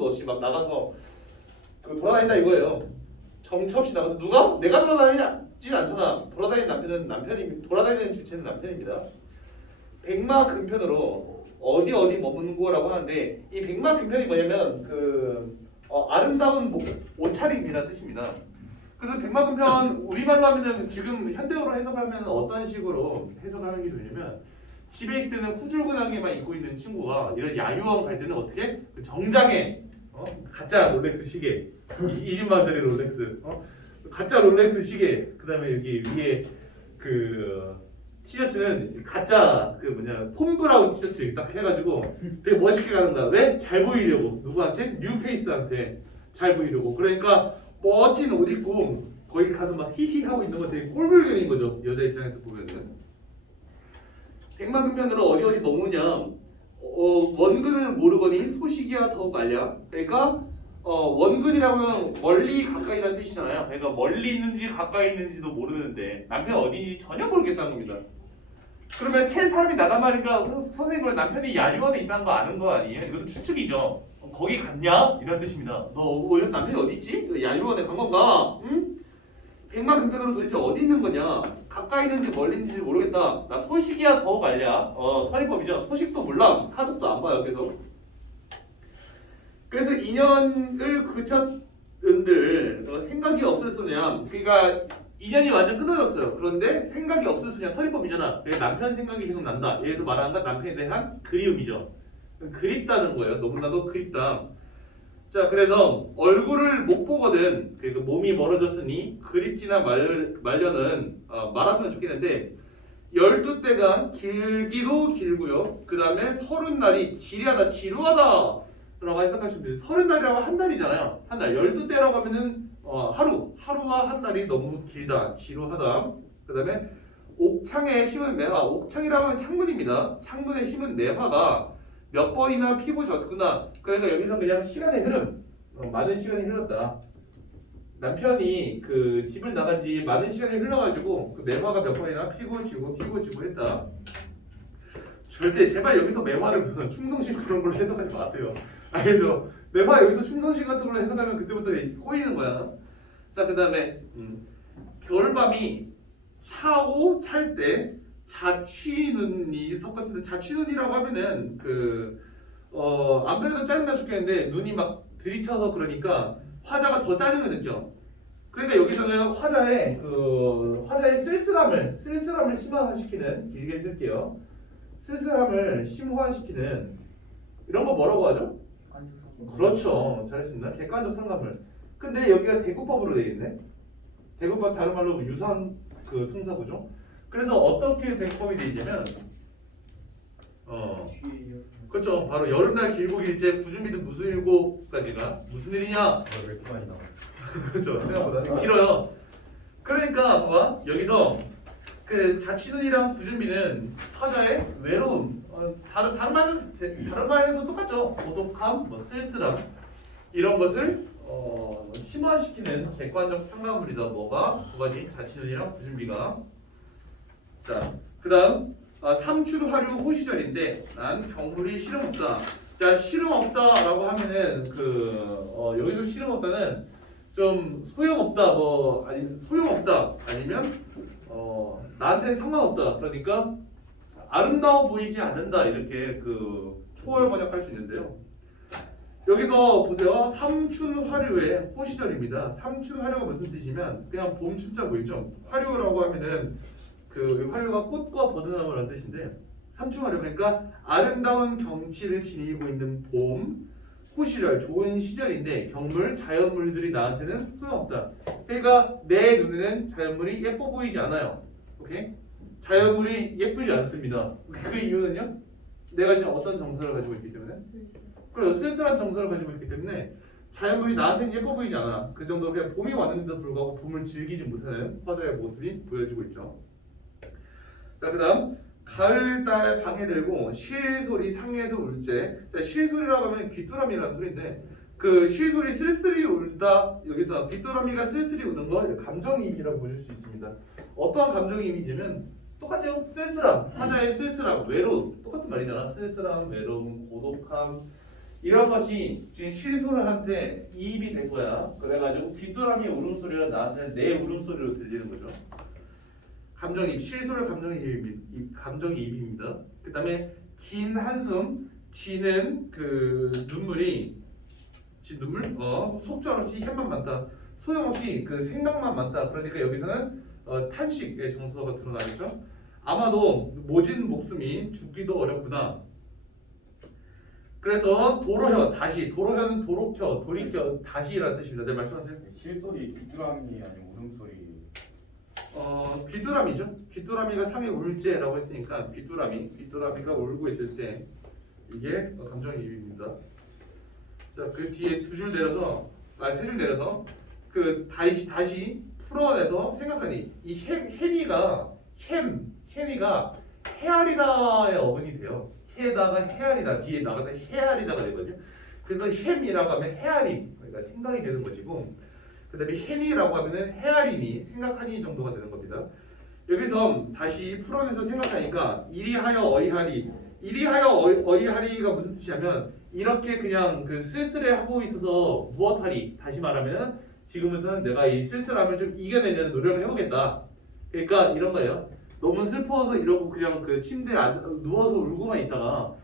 없이 막 나가서 그 돌아다닌다 이거예요. 정처 없이 나가서 누가? 내가 돌아다니지 않잖아. 돌아다니는 돌아다니는 주체는 남편입니다. 백마근편으로 어디 머무는 거라고 하는데 이 백마근편이 뭐냐면 아름다운 옷차림이라는 뜻입니다. 그래서 백마근편 우리말로 하면은 지금 현대어로 해석하면 어떤 식으로 해석하는 게 좋냐면 집에 있을 때는 후줄근하게만 입고 있는 친구가 이런 야유원 갈 때는 어떻게 그 정장에 가짜 롤렉스 시계 20만 원짜리 롤렉스 가짜 롤렉스 시계 그다음에 여기 위에 그 티셔츠는 가짜 폼 브라운 티셔츠 딱 해가지고 되게 멋있게 가는 거야. 왜? 잘 보이려고. 누구한테? 뉴페이스한테 잘 보이려고. 그러니까 멋진 옷 입고 거기 가서 막 히히 하고 있는 거 되게 꼴불견인 거죠. 여자 입장에서 보면은. 백마근편으로 어디 머무냐? 원근을 모르거니 소식이야 더욱 알랴. 그러니까 원근이라고 하면 멀리 가까이라는 뜻이잖아요. 그러니까 멀리 있는지 가까이 있는지도 모르는데 남편이 어디인지 전혀 모르겠다는 겁니다. 그러면 세 사람이 나단 말인가? 선생님 그럼 남편이 야유원에 있다는 거 아는 거 아니에요? 이것도 추측이죠. 거기 갔냐? 이런 뜻입니다. 너 남편이 어디 있지? 야유원에 간 건가? 응? 백마근편으로 도대체 어디 있는 거냐? 가까이 있는지 멀리 있는지 모르겠다. 나 소식이야 더욱 알랴. 서리법이죠. 소식도 몰라. 카톡도 안 봐요. 그래서 인연을 그쳤은들 생각이 없었으냐? 그러니까 인연이 완전 끊어졌어요. 그런데 생각이 없었으냐? 서리법이잖아. 남편 생각이 계속 난다. 여기서 말하는 건 남편에 대한 그리움이죠. 그립다는 거예요. 너무나도 그립다. 자, 그래서 얼굴을 못 보거든. 그러니까 몸이 멀어졌으니 그립지나 말려는 말았으면 좋겠는데 12대가 길기도 길고요. 그 다음에 30날이 지루하다 라고 해석하시면 돼요. 30날이라고 한 달이잖아요. 한 달. 12대라고 하면은 하루와 한 달이 너무 길다. 지루하다. 그 다음에 옥창에 심은 매화. 옥창이라고 하면 창문입니다. 창문에 심은 매화가 몇 번이나 피고 졌구나. 그러니까 여기서 그냥 시간의 흐름. 많은 시간이 흘렀다. 남편이 그 집을 나간 지 많은 시간이 흘러가지고 그 매화가 몇 번이나 피고 지고 했다. 절대 제발 여기서 매화를 무슨 충성심 그런 걸로 해석하지 마세요. 알죠? 매화 여기서 충성심 같은 걸로 해석하면 그때부터 꼬이는 거야. 자, 그 다음에 겨울밤이 차고 찰 때 자취눈이 섞었을 때 자취눈이라고 하면은 안 그래도 짜증나 죽겠는데 눈이 막 들이쳐서 그러니까 화자가 더 짜증을 느껴. 그러니까 여기서는 화자의 쓸쓸함을 심화시키는 길게 쓸게요. 쓸쓸함을 심화시키는 이런 거 뭐라고 하죠? 그렇죠. 잘했습니다. 객관적 상감을. 근데 여기가 대구법으로 되어 있네. 대구법 다른 말로 유사한 통사구죠. 그래서 어떻게 대구법이 되어 있냐면 그렇죠. 바로 여름날 길고 길째 구준비도 무술일고까지가 무슨 일이냐? 왜 이렇게 많이 나와? 그렇죠. 생각보다 길어요. 그러니까 봐봐 여기서 그 자취눈이랑 구준비는 화자의 외로움 다른 말해도 똑같죠. 고독함, 쓸쓸함 이런 것을 심화시키는 객관적 상가물이다. 뭐가 두 가지 자취눈이랑 구준비가. 자, 그다음 삼춘 화류 호시절인데 난 경물이 시름 없다. 자, 시름 없다라고 하면은 여기서 시름 없다는 좀 소용없다 뭐 아니 소용없다 아니면 나한테 상관없다 그러니까 아름다워 보이지 않는다 이렇게 그 초월 번역할 수 있는데요. 여기서 보세요. 삼춘화류의 호시절입니다. 삼춘화류가 무슨 뜻이면 그냥 봄 춘자 보이죠? 화류라고 하면은 그 화류가 꽃과 버드나무라는 뜻인데 삼춘화류 그러니까 아름다운 경치를 지니고 있는 봄 호시절 좋은 시절인데 경물 자연물들이 나한테는 소용없다. 그러니까 내 눈에는 자연물이 예뻐 보이지 않아요. 오케이? 자연물이 예쁘지 않습니다. 그 이유는요? 내가 지금 어떤 정서를 가지고 있기 때문에 그리고 쓸쓸한 정서를 가지고 있기 때문에 자연물이 나한테는 예뻐 보이지 않아. 그 정도로 그냥 봄이 왔는데도 불구하고 봄을 즐기지 못하는 화자의 모습이 보여지고 있죠. 자, 그다음 가을 달 방에 들고 실소리 상에서 울제. 자, 실소리라고 하면 귀뚜라미라는 소리인데 그 실소리 쓸쓸히 울다 여기서 귀뚜라미가 쓸쓸히 우는 거 감정이입이라고 보실 수 있습니다. 어떠한 감정이입이냐면 똑같아요. 쓸쓸함, 화자의 쓸쓸함, 외로움 똑같은 말이잖아. 쓸쓸함, 외로움, 고독함 이런 것이 지금 실소리한테 이입이 된 거야. 그래가지고 귀뚜라미 울음소리가 나한테 내 울음소리로 들리는 거죠. 감정이입, 실소리 감정이입입니다. 그 다음에 긴 한숨, 지는 그 눈물이 눈물? 속절없이 햇만 많다. 소용없이 그 생각만 많다. 그러니까 여기서는 탄식의 정서가 드러나겠죠. 아마도 모진 목숨이 죽기도 어렵구나. 그래서 도로혀 다시 도로혀는 도로켜 돌이켜 다시라는 뜻입니다. 네 말씀하세요. 실소리 귀뚜라미 아니면 울음소리. 귀뚜라미죠. 귀뚜라미가 상에 울제라고 했으니까 귀뚜라미가 울고 있을 때 이게 감정이입입니다. 자, 그 뒤에 세 줄 내려서 그 다시 풀어내서 생각하니 이 혜미가 헤아리다의 어근이 돼요. 해다가 헤아리다 뒤에 나가서 헤아리다가 되거든요. 그래서 햄이라고 하면 헤아림 그러니까 생각이 되는 것이고 그다음에 햄이라고 하면은 헤아림이 생각하니 정도가 되는 겁니다. 여기서 다시 풀어내서 생각하니까 이리하여 어이하리가 무슨 뜻이냐면 이렇게 그냥 그 쓸쓸해하고 있어서 무엇하리 다시 말하면 지금부터는 내가 이 쓸쓸함을 좀 이겨내려는 노력을 해보겠다. 그러니까 이런 거예요. 너무 슬퍼서 이러고 그냥 그 침대에 누워서 울고만 있다가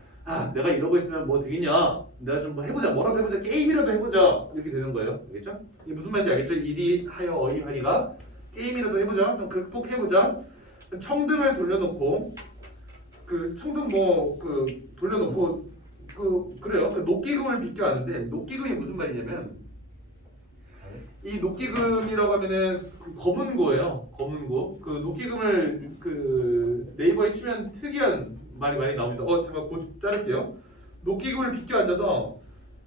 내가 이러고 있으면 뭐 되겠냐? 내가 좀 뭐 해보자, 뭐라도 해보자, 게임이라도 해보자 이렇게 되는 거예요. 알겠죠? 이게 무슨 말인지 알겠죠? 이리하여 어이하리가 게임이라도 해보자, 좀 극복해보자. 청등을 돌려놓고 그 청등 돌려놓고 그래요. 녹기금을 빚겨하는데 녹기금이 무슨 말이냐면 이 녹기금이라고 하면은 검은고예요. 검은고. 그 녹기금을 그 네이버에 치면 특이한 말이 많이 나옵니다. 잠깐 자를게요. 녹기금을 빚겨 앉아서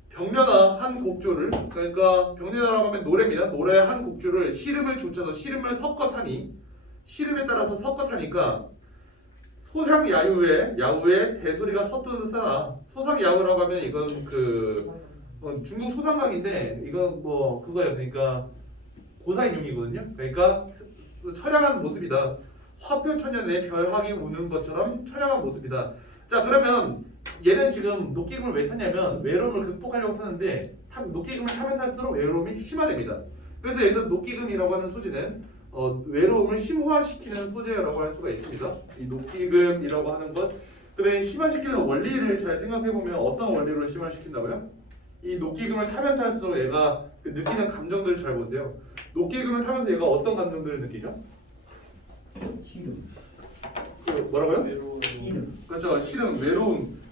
병려나 한 곡조를 그러니까 병려라고 하면 노래입니다. 노래 한 곡조를 시름을 좇아서 시름을 섞어 타니 시름에 따라서 섞어 타니까 소상야우의 대소리가 서투는 듯하나 소상야우라고 하면 이건 중국 소상각인데 이건 뭐 그거예요. 그러니까 고사인용이거든요. 그러니까 처량한 모습이다. 화표천년에 별학이 우는 것처럼 처량한 모습이다. 자 그러면 얘는 지금 녹기금을 왜 타냐면 외로움을 극복하려고 타는데 녹기금을 타면 탈수록 외로움이 심화됩니다. 그래서 여기서 녹기금이라고 하는 소재는 외로움을 심화시키는 소재라고 할 수가 있습니다. 이 녹기금이라고 하는 것 그다음에 심화시키는 원리를 잘 생각해보면 어떤 원리로 심화시킨다고요? 이 녹기금을 타면 탈수록 얘가 그 느끼는 감정들을 잘 보세요. 녹기금을 타면서 얘가 어떤 감정들을 느끼죠? 시름. 뭐라고요? 시름. 그렇죠. 싫음,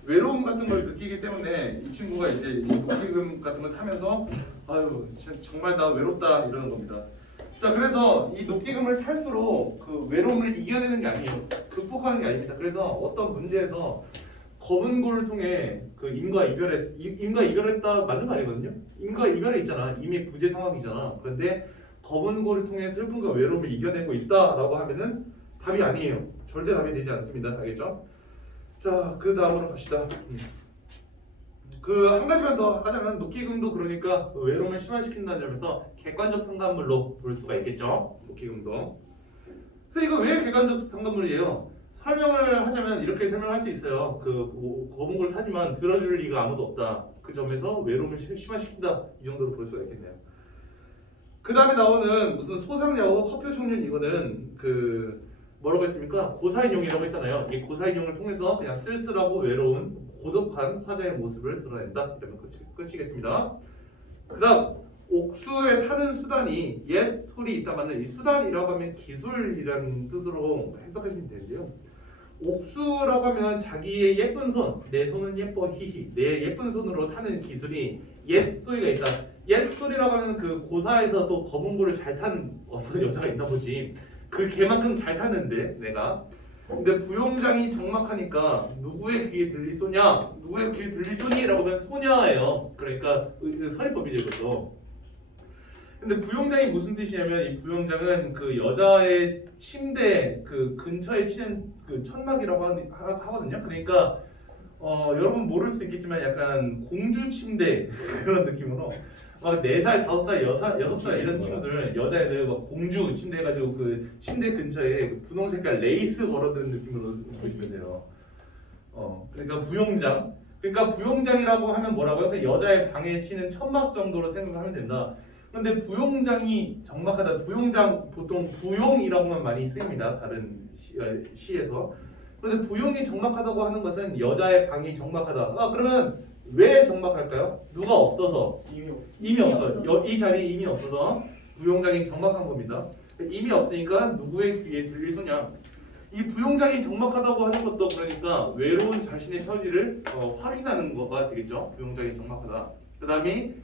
외로움 같은 걸 느끼기 때문에 이 친구가 이제 이 녹기금 같은 걸 타면서 아유 정말 나 외롭다 이러는 겁니다. 자 그래서 이 녹기금을 탈수록 그 외로움을 이겨내는 게 아니에요. 극복하는 게 아닙니다. 그래서 어떤 문제에서 검은 고를 통해 그 임과 이별했다 맞는 말이거든요. 임과 이별에 있잖아. 이미 부재 상황이잖아. 그런데 검은 고를 통해 슬픔과 외로움을 이겨내고 있다라고 하면은 답이 아니에요. 절대 답이 되지 않습니다. 알겠죠? 자, 그 다음으로 갑시다. 그 한 가지만 더 하자면 녹기금도 그러니까 외로움을 심화시킨다는 점에서 객관적 상관물로 볼 수가 있겠죠. 녹기금도. 그래서 이거 왜 객관적 상관물이에요? 설명을 하자면 이렇게 설명할 수 있어요. 검은 걸 타지만 들어줄 리가 아무도 없다. 그 점에서 외로움을 심화시킨다. 이 정도로 볼 수가 있겠네요. 그 다음에 나오는 무슨 소상야호 허표청년 이거는 그 뭐라고 했습니까? 고사인용이라고 했잖아요. 이 고사인용을 통해서 그냥 쓸쓸하고 외로운 고독한 화자의 모습을 드러낸다. 이러면 끝이겠습니다. 그 다음 옥수에 타는 수단이 옛 소리 있다 맞는 이 수단이라고 하면 기술이라는 뜻으로 해석하시면 되는데요. 옥수라고 하면 자기의 예쁜 손, 내 손은 예뻐 히히, 내 예쁜 손으로 타는 기술이 옛 소리가 있다. 옛 소리라고 하면 그 고사에서 또 검은고를 잘 탄 어떤 여자가 있나 보지. 그 걔만큼 잘 탔는데 내가. 근데 부용장이 적막하니까 누구의 귀에 들리소냐? 누구의 귀에 들리소니?라고 하면 소냐예요. 그러니까 서리법이죠 이것도. 근데 부용장이 무슨 뜻이냐면 이 부용장은 그 여자의 침대 그 근처에 치는 그 천막이라고 하거든요. 그러니까 여러분 모를 수도 있겠지만 약간 공주 침대 그런 느낌으로 막 4살, 5살, 6살 이런 친구들 여자애들 막 공주 침대 해가지고 그 침대 근처에 그 분홍 색깔 레이스 걸어두는 느낌으로 보시면 돼요. 그러니까 부용장. 그러니까 부용장이라고 하면 뭐라고요? 그 여자의 방에 치는 천막 정도로 생각하면 된다. 그런데 부용장이 적막하다. 부용장 보통 부용이라고만 많이 쓰입니다. 다른 시에서. 그런데 부용이 적막하다고 하는 것은 여자의 방이 적막하다. 그러면 왜 적막할까요? 누가 없어서. 이미 없어요. 이 자리에 이미 없어서 부용장이 적막한 겁니다. 이미 없으니까 누구의 귀에 들릴 소냐? 이 부용장이 적막하다고 하는 것도 그러니까 외로운 자신의 처지를 확인하는 거가 되겠죠. 부용장이 적막하다. 그 다음에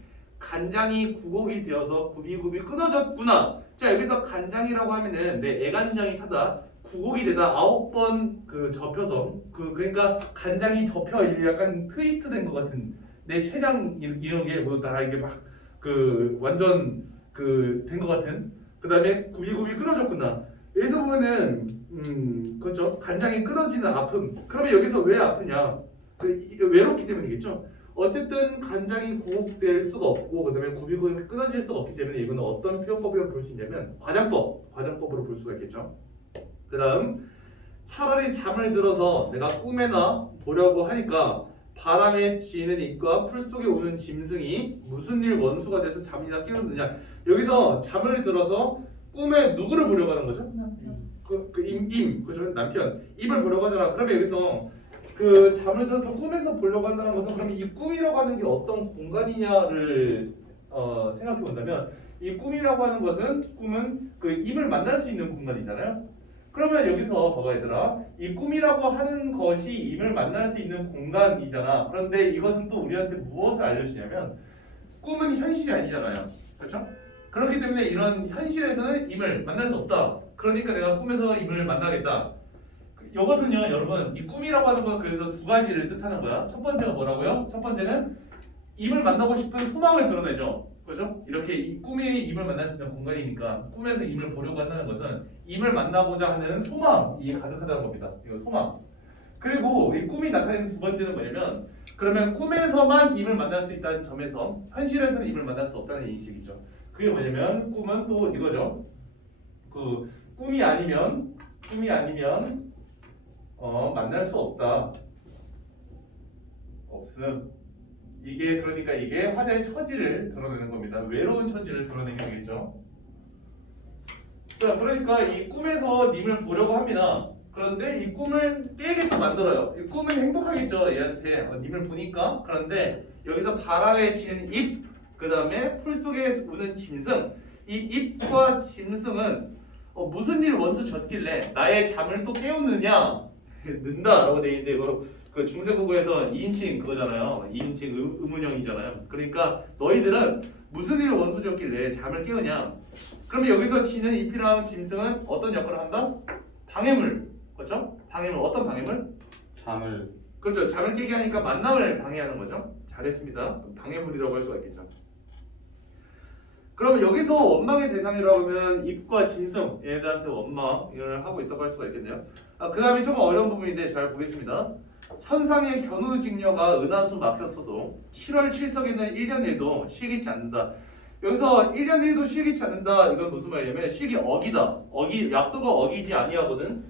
간장이 구곡이 되어서 굽이굽이 끊어졌구나. 자 여기서 간장이라고 하면은 내 애간장이 타다 구곡이 되다 9번 그 접혀서 그러니까 간장이 접혀 약간 트위스트 된 것 같은 내 췌장 이런 게 모두 다 이게 막 그 완전 그 된 것 같은 그 다음에 굽이굽이 끊어졌구나. 여기서 보면은 그렇죠. 간장이 끊어지는 아픔. 그러면 여기서 왜 아프냐? 외롭기 때문이겠죠. 어쨌든 간장이 구곡될 수가 없고 그다음에 굽이굽이 끊어질 수가 없기 때문에 이거는 어떤 표현법이라고 볼 수 있냐면 과장법으로 볼 수가 있겠죠. 그다음 차라리 잠을 들어서 내가 꿈에나 보려고 하니까 바람에 지는 입과 풀 속에 우는 짐승이 무슨 일 원수가 돼서 잠이나 깨우느냐. 여기서 잠을 들어서 꿈에 누구를 보려고 하는 거죠? 그죠? 남편 입을 보려고 하잖아. 그러면 여기서 그 잠을 들어서 꿈에서 보려고 한다는 것은 그럼 이 꿈이라고 하는 게 어떤 공간이냐를 생각해 본다면 이 꿈이라고 하는 것은 꿈은 그 임을 만날 수 있는 공간이잖아요. 그러면 여기서 봐봐 얘들아, 이 꿈이라고 하는 것이 임을 만날 수 있는 공간이잖아. 그런데 이것은 또 우리한테 무엇을 알려주냐면 꿈은 현실이 아니잖아요. 그렇죠? 그렇기 때문에 이런 현실에서는 임을 만날 수 없다. 그러니까 내가 꿈에서 임을 만나겠다. 이것은요 여러분 이 꿈이라고 하는 건 그래서 두 가지를 뜻하는 거야. 첫 번째가 뭐라고요? 첫 번째는 임을 만나고 싶은 소망을 드러내죠. 그죠? 이렇게 이 꿈이 임을 만날 수 있는 공간이니까 꿈에서 임을 보려고 한다는 것은 임을 만나고자 하는 소망이 가득하다는 겁니다. 이거 소망. 그리고 이 꿈이 나타내는 두 번째는 뭐냐면 그러면 꿈에서만 임을 만날 수 있다는 점에서 현실에서는 임을 만날 수 없다는 인식이죠. 그게 뭐냐면 꿈은 또 이거죠. 그 꿈이 아니면 만날 수 없다. 없음. 이게 그러니까 이게 화자의 처지를 드러내는 겁니다. 외로운 처지를 드러내게 되겠죠. 자, 그러니까 이 꿈에서 님을 보려고 합니다. 그런데 이 꿈을 깨게 또 만들어요. 이 꿈은 행복하겠죠. 얘한테 님을 보니까. 그런데 여기서 바람에 치는 잎, 그 다음에 풀 속에 우는 짐승. 이 잎과 짐승은 무슨 일 원수 졌길래 나의 잠을 또 깨우느냐? 는다라고 돼 있는데 이거 그 중세국어에서 2인칭 그거잖아요. 2인칭 의문형이잖아요. 그러니까 너희들은 무슨 일을 원수 줬길래 잠을 깨우냐? 그러면 여기서 지는 잎이랑 짐승은 어떤 역할을 한다? 방해물. 그렇죠? 방해물. 어떤 방해물? 잠을. 그렇죠. 잠을 깨게 하니까 만남을 방해하는 거죠. 잘했습니다. 방해물이라고 할 수가 있겠죠. 그러면 여기서 원망의 대상이라고 하면 잎과 짐승 얘네들한테 원망을 하고 있다고 할 수가 있겠네요. 그 다음에 조금 어려운 부분인데 잘 보겠습니다. 천상의 견우직녀가 은하수 막혔어도 7월 7석에는 1년 1도 실기치 않는다. 여기서 1년 1도 실기치 않는다. 이건 무슨 말이냐면 실기 어기다. 약속을 어기지 아니하거든.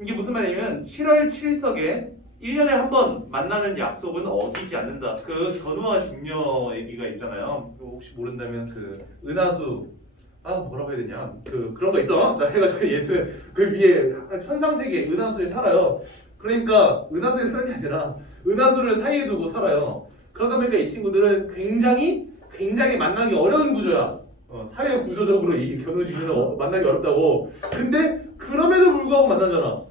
이게 무슨 말이냐면 7월 7석에 1년에 한 번 만나는 약속은 어기지 않는다. 그 견우와 직녀 얘기가 있잖아요. 혹시 모른다면 그 은하수 뭐라고 해야 되냐 그런 거 있어. 자 해가지고 얘들은 그 위에 천상세계 은하수에 살아요. 그러니까 은하수에 사는 게 아니라 은하수를 사이에 두고 살아요. 그러다 보니까 이 친구들은 굉장히 만나기 어려운 구조야. 사회 구조적으로 이 견우 중에서 만나기 어렵다고. 근데 그럼에도 불구하고 만나잖아.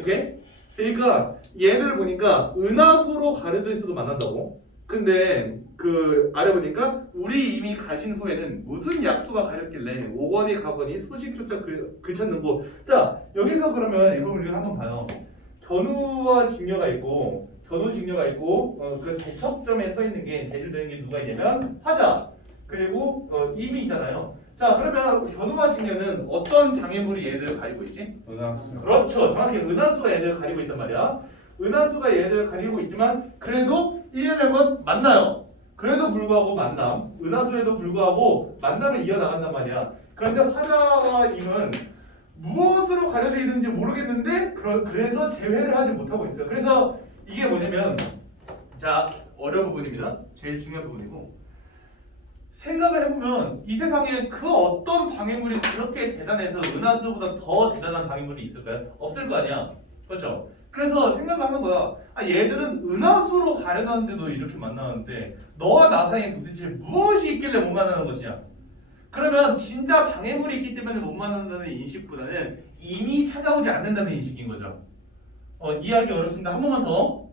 오케이? 그러니까 얘들 보니까 은하수로 가려져 있어도 만난다고. 근데 그 아래 보니까 우리 이미 가신 후에는 무슨 약수가 가렸길래 오거니 가거니 소식조차 그쳤는고. 자 여기서 그러면 이 부분 우리가 한번 봐요. 견우와 직녀가 있고 그 대척점에 서 있는 게 대조되는 게 누가 있냐면 화자 그리고 임이 있잖아요. 자 그러면 견우와 직녀는 어떤 장애물이 얘들을 가리고 있지? 은하수. 그렇죠. 정확히 은하수가 얘들을 가리고 있단 말이야. 은하수가 얘들을 가리고 있지만 그래도 1년에 한 번 만나요. 그래도 불구하고 만남, 은하수에도 불구하고 만남을 이어나간단 말이야. 그런데 화자와 임은 무엇으로 가려져 있는지 모르겠는데 그래서 재회를 하지 못하고 있어요. 그래서 이게 뭐냐면 자 어려운 부분입니다. 제일 중요한 부분이고 생각을 해보면 이 세상에 그 어떤 방해물이 그렇게 대단해서 은하수보다 더 대단한 방해물이 있을까요? 없을 거 아니야. 그렇죠? 그래서 생각을 하는 거야. 얘들은 은하수로 가려놨는데도 이렇게 만나는데 너와 나 사이에 도대체 무엇이 있길래 못 만나는 것이냐? 그러면 진짜 방해물이 있기 때문에 못 만난다는 인식보다는 이미 찾아오지 않는다는 인식인 거죠. 이해하기 어렵습니다. 한 번만 더.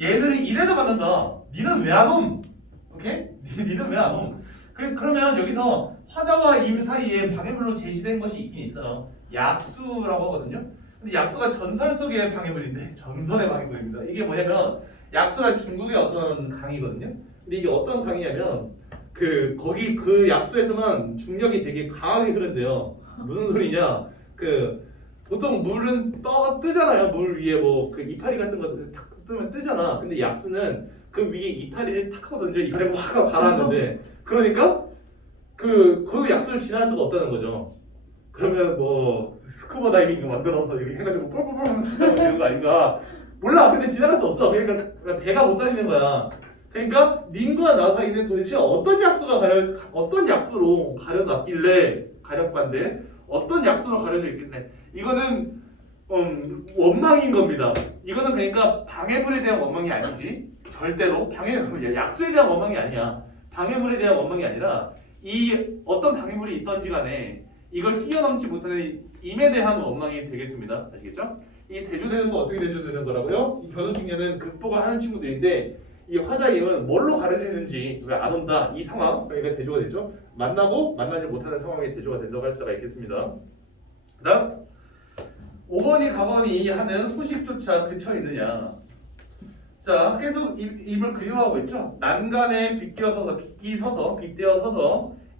얘들이 이래도 만난다. 니는 왜 안 옴? 오케이? 니는 왜 안 옴? 그러면 여기서 화자와 임 사이에 방해물로 제시된 것이 있긴 있어요. 약수라고 하거든요. 근데 약수가 전설 속의 방해물인데 전설의 방해물입니다. 이게 뭐냐면 약수가 중국의 어떤 강이거든요. 근데 이게 어떤 강이냐면 거기 그 약수에서만 중력이 되게 강하게 흐른대요. 무슨 소리냐? 보통 물은 뜨잖아요. 물 위에 뭐 그 이파리 같은 거 탁 뜨면 뜨잖아. 근데 약수는 그 위에 이파리를 탁 하고 던져 이파리가 확 가라앉는데 그러니까 그 약수를 지날 수가 없다는 거죠. 그러면 뭐 스쿠버 다이빙 만들어서 이렇게 해가지고 뻘뻘뻘 하면서 지나가는 거 아닌가? 몰라. 근데 지나갈 수 없어. 그러니까 배가 못 다니는 거야. 그러니까 님과 나 사이는 도대체 어떤 약수로 가려놨길래 가렵반데 어떤 약수로 가려져 있길래 이거는 원망인 겁니다. 이거는 그러니까 방해물에 대한 원망이 아니지. 절대로 약수에 대한 원망이 아니야. 방해물에 대한 원망이 아니라 이 어떤 방해물이 있던지 간에 이걸 뛰어넘지 못하는 임에 대한 원망이 되겠습니다. 아시겠죠? 이 대조되는 거 어떻게 대조되는 거라고요? 이 견우 중에는 극복을 하는 친구들인데 이 화자임은 뭘로 가려지는지 왜 안 온다 이 상황 그러니까 대조가 되죠. 만나고 만나지 못하는 상황이 대조가 된다고 할 수가 있겠습니다. 그다음 오거니 가거니 하는 소식조차 그쳐 있느냐. 자 계속 임을 그리워하고 있죠. 난간에 빗대어 서서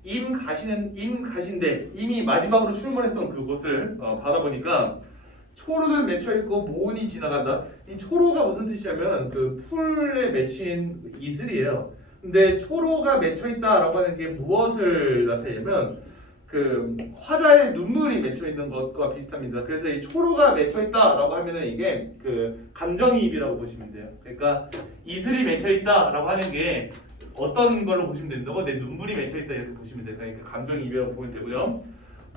임 가신데 임이 마지막으로 출몰했던 그곳을 바라보니까 초로는 맺혀 있고 모운이 지나간다. 이 초로가 무슨 뜻이냐면 그 풀에 맺힌 이슬이에요. 근데 초로가 맺혀 있다라고 하는 게 무엇을 나타내냐면 그 화자의 눈물이 맺혀 있는 것과 비슷합니다. 그래서 이 초로가 맺혀 있다라고 하면은 이게 그 감정이입이라고 보시면 돼요. 그러니까 이슬이 맺혀 있다라고 하는 게 어떤 걸로 보시면 된다고? 내 눈물이 맺혀 있다 이렇게 보시면 돼요. 그러니까 감정이입이라고 보면 되고요.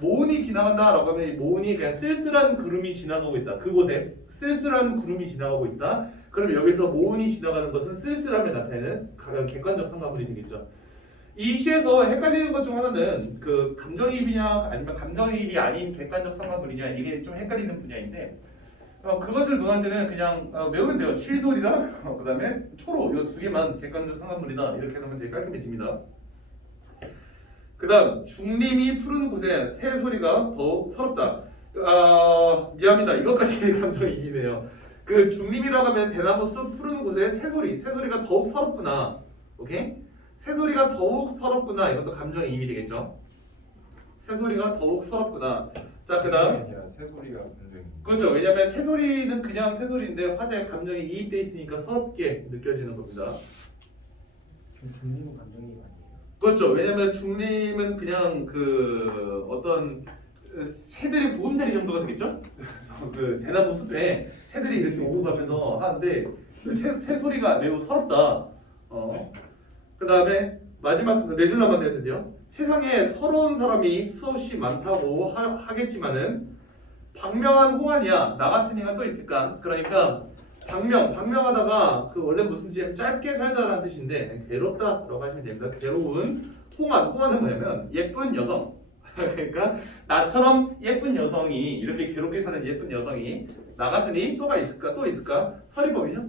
모운이 지나간다라고 하면 이 모운이 그냥 쓸쓸한 구름이 지나가고 있다. 그곳에 쓸쓸한 구름이 지나가고 있다. 그럼 여기서 모운이 지나가는 것은 쓸쓸함을 나타내는 가장 객관적 상관물이 되겠죠. 이 시에서 헷갈리는 것 중 하나는 그 감정이입이냐 아니면 감정이입이 아닌 객관적 상관물이냐 이게 좀 헷갈리는 분야인데 그것을 논할 때는 그냥 외우면 돼요. 실소리랑 그다음에 초로 이거 두 개만 객관적 상관물이다 이렇게 하면 되게 깔끔해집니다. 그다음 중림이 푸른 곳에 새 소리가 더욱 서럽다. 미안합니다. 이것까지 감정이입이네요. 그 중림이라고 하면 대나무 숲 푸른 곳에 새소리가 더욱 서럽구나. 오케이? 새소리가 더욱 서럽구나. 이것도 감정이입이 되겠죠. 새소리가 더욱 서럽구나. 자, 그다음 새소리가 굉장히 그렇죠. 왜냐하면 새소리는 그냥 새소리인데 화자의 감정이 이입돼 있으니까 서럽게 느껴지는 겁니다. 중립은 감정이 아니에요. 그렇죠. 왜냐하면 중림은 그냥 그 어떤 새들의 보금자리 정도가 되겠죠. 그래서 그 대나무 숲에 새들이 이렇게 오고 가면서 하는데 새 소리가 매우 서럽다. 그다음에 마지막 네 줄 남았네요 드디어. 세상에 서러운 사람이 수없이 많다고 하겠지만은 박명한 홍한이야 나 같은 이가 또 있을까? 그러니까 박명하다가 그 원래 무슨 뜻이냐면 짧게 살다라는 뜻인데 괴롭다라고 하시면 됩니다. 괴로운 홍한은 뭐냐면 예쁜 여성. 그러니까 나처럼 예쁜 여성이 이렇게 괴롭게 사는 예쁜 여성이 나 같으니 또 있을까? 서리법이죠.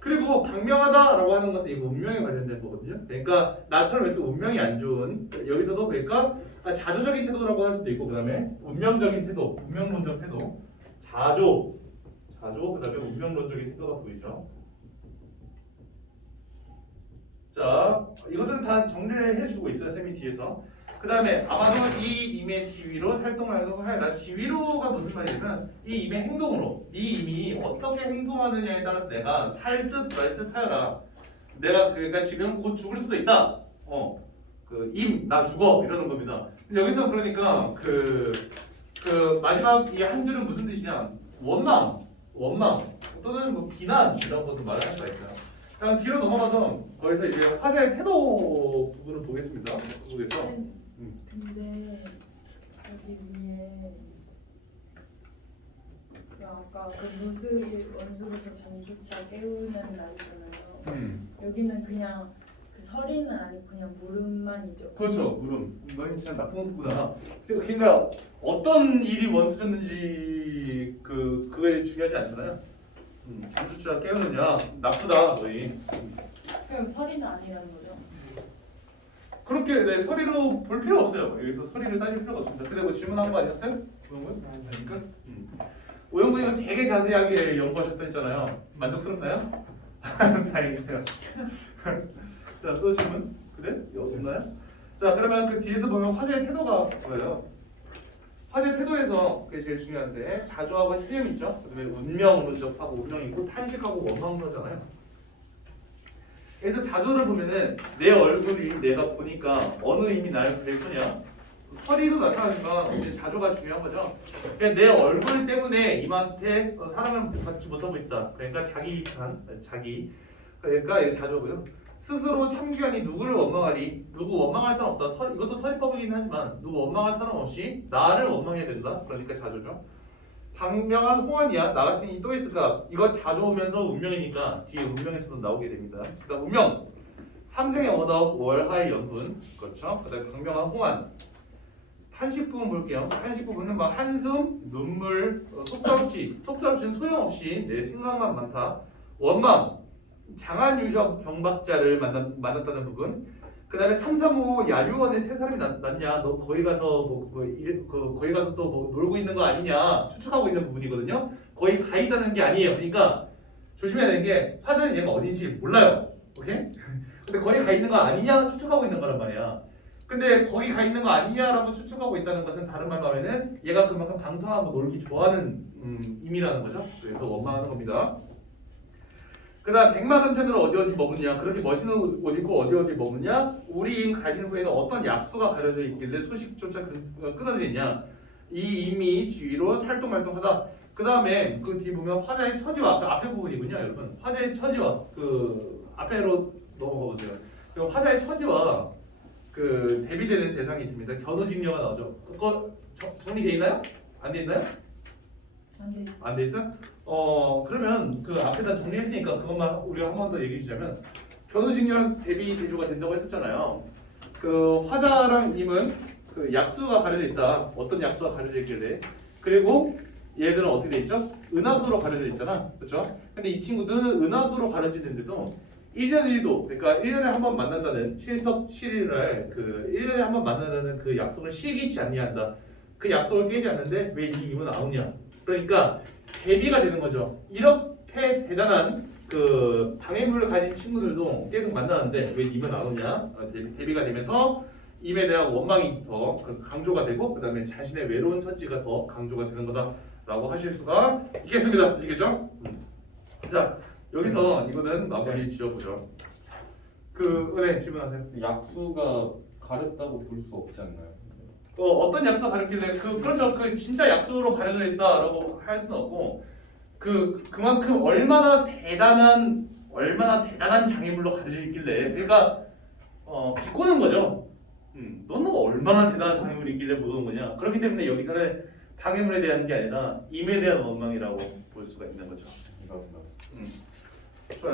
그리고 박명하다라고 하는 것은 이거 운명에 관련된 거거든요. 그러니까 나처럼 이렇게 운명이 안 좋은 여기서도 그러니까 자조적인 태도라고 할 수도 있고 그다음에 운명적인 태도, 운명론적 태도, 자조 그다음에 운명론적인 태도가 보이죠. 자, 이것들은 다 정리를 해주고 있어요 쌤이 뒤에서. 그 다음에 아마도 이 임의 지위로 살동을 하여라. 지위로가 무슨 말이냐면 이 임의 행동으로 이 임이 어떻게 행동하느냐에 따라서 내가 살 듯 말 듯 하여라. 내가 그러니까 지금 곧 죽을 수도 있다. 나 죽어 이러는 겁니다. 여기서 그러니까 그 마지막 이 한 줄은 무슨 뜻이냐? 원망 또는 뭐 비난 이런 것을 말을 할 수가 있어요. 그냥 뒤로 넘어가서 거기서 이제 화자의 태도 부분을 보겠습니다. 그래서 근데 여기 위에 그 아까 그 원수로서 잔조차 깨우는 날이잖아요. 여기는 그냥 그 서리는 아니고 그냥 물음만이죠. 그렇죠. 물음. 너 진짜 나쁜 거구나. 그러니까 어떤 일이 원수였는지 그게 중요하지 않잖아요. 잔수추가 깨우느냐 나쁘다 너희. 그냥 서리는 아니라는 거죠. 그렇게 네, 서리로 볼 필요 없어요. 여기서 서리를 따질 필요가 없습니다. 근데 뭐 질문한 거 아니었어요? 오영군? 그러니까 오영군이가 되게 자세하게 연구하셨다 했잖아요. 만족스럽나요? 다행이네요. 자, 또 질문? 그래? 없나요? 자, 그러면 그 뒤에서 보면 화제의 태도가 보여요. 화제 태도에서 그게 제일 중요한데 자조하고 실험 있죠. 그다음에 운명론적 사고, 운명 있고 탄식하고 원망론잖아요. 그래서 자조를 보면은 내 얼굴이 내가 보니까 어느 힘이 나를 될 거냐. 서리도 나타나지만 이제 자조가 중요한 거죠. 그러니까 내 얼굴 때문에 임한테 사랑을 받지 못하고 있다. 그러니까 자기 비판, 그러니까 이게 자조고요. 스스로 참견이 누구를 원망하리? 누구 원망할 사람 없다. 이것도 서리법이긴 하지만 누구 원망할 사람 없이 나를 원망해야 된다. 그러니까 자조죠. 박명한 홍한이야 나 같은 이 또 있을까? 이거 자조오면서 운명이니까 뒤에 운명에서도 나오게 됩니다. 그다음 운명 삼생의 언어 월하의 연분 그렇죠. 그다음에 박명한 홍한 탄식 부분 볼게요. 탄식 부분은 막 한숨, 눈물, 속절없이는 소용없이 내 생각만 많다. 원망 장한 유적 경박자를 만났다는 부분. 그 다음에 335 야유원에 세 사람이 났냐? 너 거기 가서 거기 가서 또 뭐 놀고 있는 거 아니냐? 추측하고 있는 부분이거든요. 거기 가 있다는 게 아니에요. 그러니까 조심해야 되는 게 화자는 얘가 어딘지 몰라요. 오케이? 근데 거기 가 있는 거 아니냐? 추측하고 있는 거란 말이야. 근데 거기 가 있는 거 아니냐라고 추측하고 있다는 것은 다른 말로 하면은 얘가 그만큼 방탕하고 놀기 좋아하는 임이라는 거죠. 그래서 원망하는 겁니다. 그 다음 백마담편으로 어디 머무냐 그렇게 멋있는 옷 입고 어디 머무냐 우리 임 가신 후에는 어떤 약수가 가려져 있길래 소식조차 끊어져 있냐 이 임이 지위로 살동말동하다. 그 다음에 그 뒤에 보면 화자의 처지와 그 앞에 부분이군요 여러분. 화자의 처지와 그 앞에로 넘어가 보세요. 그 화자의 처지와 그 대비되는 대상이 있습니다. 견우직녀가 나오죠. 그거 정리돼 있나요? 안 돼 있나요? 안 돼 있어? 그러면 그 앞에다 정리했으니까 그것만 우리가 한 번 더 얘기해 주자면 견우직녀랑 대비 대조가 된다고 했었잖아요. 그 화자랑 임은 그 약수가 가려져 있다. 어떤 약수가 가려져 있길래 그리고 얘들은 어떻게 돼 있죠? 은하수로 가려져 있잖아. 그렇죠? 근데 이 친구들은 은하수로 가려지는데도 1년 1도 그러니까 1년에 한 번 만난다는 실섭실일을 그 1년에 한 번 만난다는 그 약속을 실기치 아니한다. 그 약속을 깨지 않는데 왜 이 임은 나오냐? 그러니까 대비가 되는 거죠. 이렇게 대단한 그 방해물을 가진 친구들도 계속 만나는데 왜 임은 안 오냐? 대비가 되면서 임에 대한 원망이 더 강조가 되고 그 다음에 자신의 외로운 처지가 더 강조가 되는 거다라고 하실 수가 있겠습니다. 아시겠죠? 자 여기서 이거는 마무리 지어보죠. 네 질문하세요. 약수가 가렸다고 볼 수 없지 않나요? 어떤 약수가 가렸길래 그렇죠. 그 진짜 약수로 가려져 있다라고 할 수는 없고 그만큼 얼마나 대단한 장애물로 가려져 있길래 그러니까 비꼬는 거죠. 너는 얼마나 대단한 장애물이 있길래 못 오는 거냐. 그렇기 때문에 여기서는 장애물에 대한 게 아니라 임에 대한 원망이라고 볼 수가 있는 거죠. 감사합니다. 좋아요.